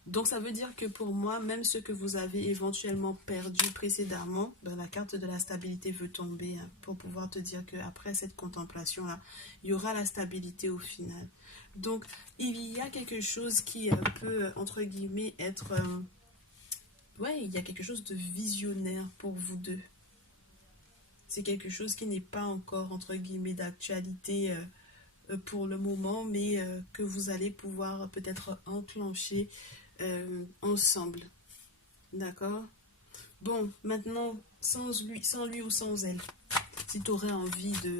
Donc ça veut dire que pour moi, même ce que vous avez éventuellement perdu précédemment, ben, la carte de la stabilité veut tomber, hein, pour pouvoir te dire qu'après cette contemplation-là, il y aura la stabilité au final. Donc il y a quelque chose qui peut, entre guillemets, être... ouais, il y a quelque chose de visionnaire pour vous deux. C'est quelque chose qui n'est pas encore, entre guillemets, d'actualité pour le moment, mais que vous allez pouvoir peut-être enclencher ensemble. D'accord? Bon, maintenant, sans lui ou sans elle, si tu aurais envie de,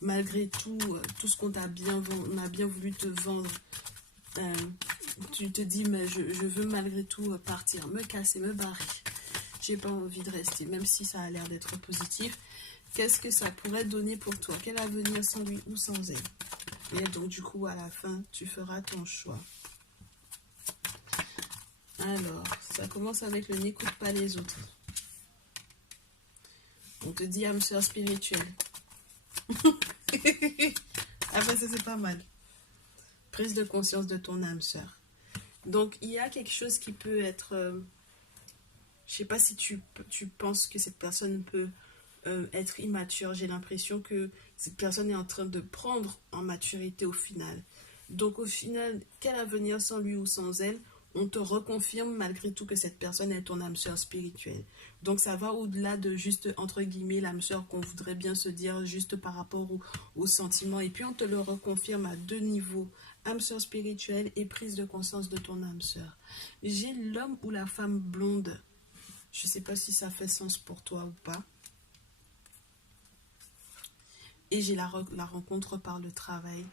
malgré tout, tout ce qu'on t'a bien, on a bien voulu te vendre, tu te dis, mais je veux malgré tout partir, me casser, me barrer. J'ai pas envie de rester, même si ça a l'air d'être positif. Qu'est-ce que ça pourrait donner pour toi? Quel avenir sans lui ou sans elle? Et donc, du coup, à la fin, tu feras ton choix. Alors, ça commence avec le n'écoute pas les autres. On te dit âme sœur spirituelle. Ah ben ça c'est pas mal. Prise de conscience de ton âme sœur. Donc il y a quelque chose qui peut être... je sais pas si tu penses que cette personne peut être immature. J'ai l'impression que cette personne est en train de prendre en maturité au final. Donc au final, quel avenir sans lui ou sans elle? On te reconfirme malgré tout que cette personne est ton âme sœur spirituelle. Donc ça va au-delà de juste, entre guillemets, l'âme sœur qu'on voudrait bien se dire juste par rapport au sentiment. Et puis on te le reconfirme à deux niveaux, âme sœur spirituelle et prise de conscience de ton âme sœur. J'ai l'homme ou la femme blonde. Je ne sais pas si ça fait sens pour toi ou pas. Et j'ai la rencontre par le travail.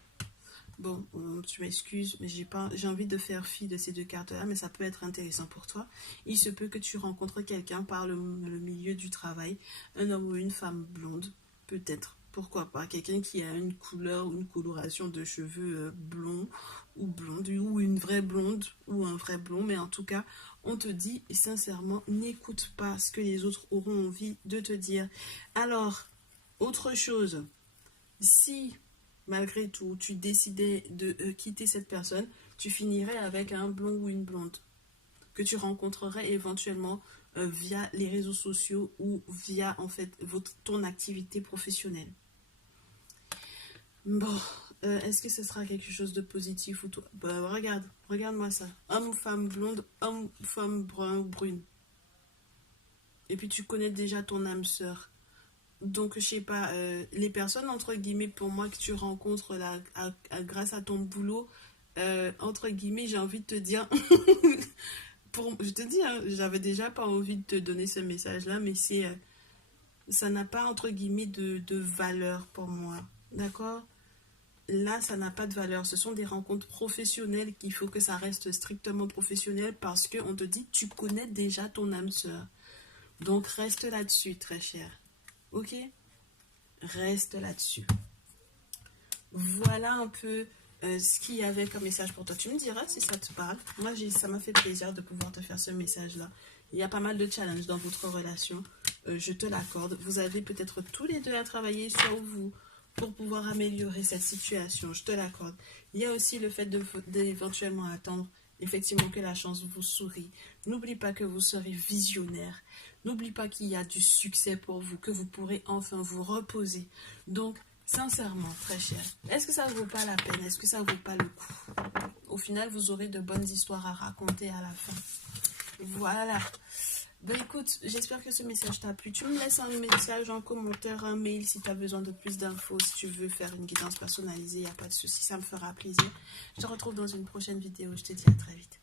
Bon, tu m'excuses, mais j'ai envie de faire fi de ces deux cartes-là, mais ça peut être intéressant pour toi. Il se peut que tu rencontres quelqu'un par le milieu du travail, un homme ou une femme blonde, peut-être. Pourquoi pas? Quelqu'un qui a une couleur ou une coloration de cheveux blonds ou blonde, ou une vraie blonde ou un vrai blond, mais en tout cas, on te dit, et sincèrement, n'écoute pas ce que les autres auront envie de te dire. Alors, autre chose, si... malgré tout, tu décidais de quitter cette personne, tu finirais avec un blond ou une blonde que tu rencontrerais éventuellement via les réseaux sociaux ou via en fait ton activité professionnelle. Bon, est-ce que ce sera quelque chose de positif ou toi? Bah, regarde-moi ça. Homme ou femme blonde, homme ou femme brun ou brune. Et puis tu connais déjà ton âme sœur. Donc, je sais pas, les personnes, entre guillemets, pour moi, que tu rencontres là, grâce à ton boulot, entre guillemets, j'ai envie de te dire, je te dis, hein, j'avais déjà pas envie de te donner ce message-là, mais ça n'a pas, entre guillemets, de valeur pour moi, d'accord? Là, ça n'a pas de valeur. Ce sont des rencontres professionnelles qu'il faut que ça reste strictement professionnel parce qu'on te dit, tu connais déjà ton âme sœur. Donc, reste là-dessus, très cher. Ok? Reste là-dessus. Voilà un peu ce qu'il y avait comme message pour toi. Tu me diras si ça te parle. Moi, ça m'a fait plaisir de pouvoir te faire ce message-là. Il y a pas mal de challenges dans votre relation. Je te l'accorde. Vous avez peut-être tous les deux à travailler sur vous pour pouvoir améliorer cette situation. Je te l'accorde. Il y a aussi le fait d'éventuellement attendre effectivement que la chance vous sourit. N'oublie pas que vous serez visionnaire. N'oublie pas qu'il y a du succès pour vous, que vous pourrez enfin vous reposer. Donc, sincèrement, très cher, est-ce que ça ne vaut pas la peine? Est-ce que ça ne vaut pas le coup? Au final, vous aurez de bonnes histoires à raconter à la fin. Voilà. Ben écoute, j'espère que ce message t'a plu. Tu me laisses un message, en commentaire, un mail si tu as besoin de plus d'infos, si tu veux faire une guidance personnalisée, il n'y a pas de souci, ça me fera plaisir. Je te retrouve dans une prochaine vidéo. Je te dis à très vite.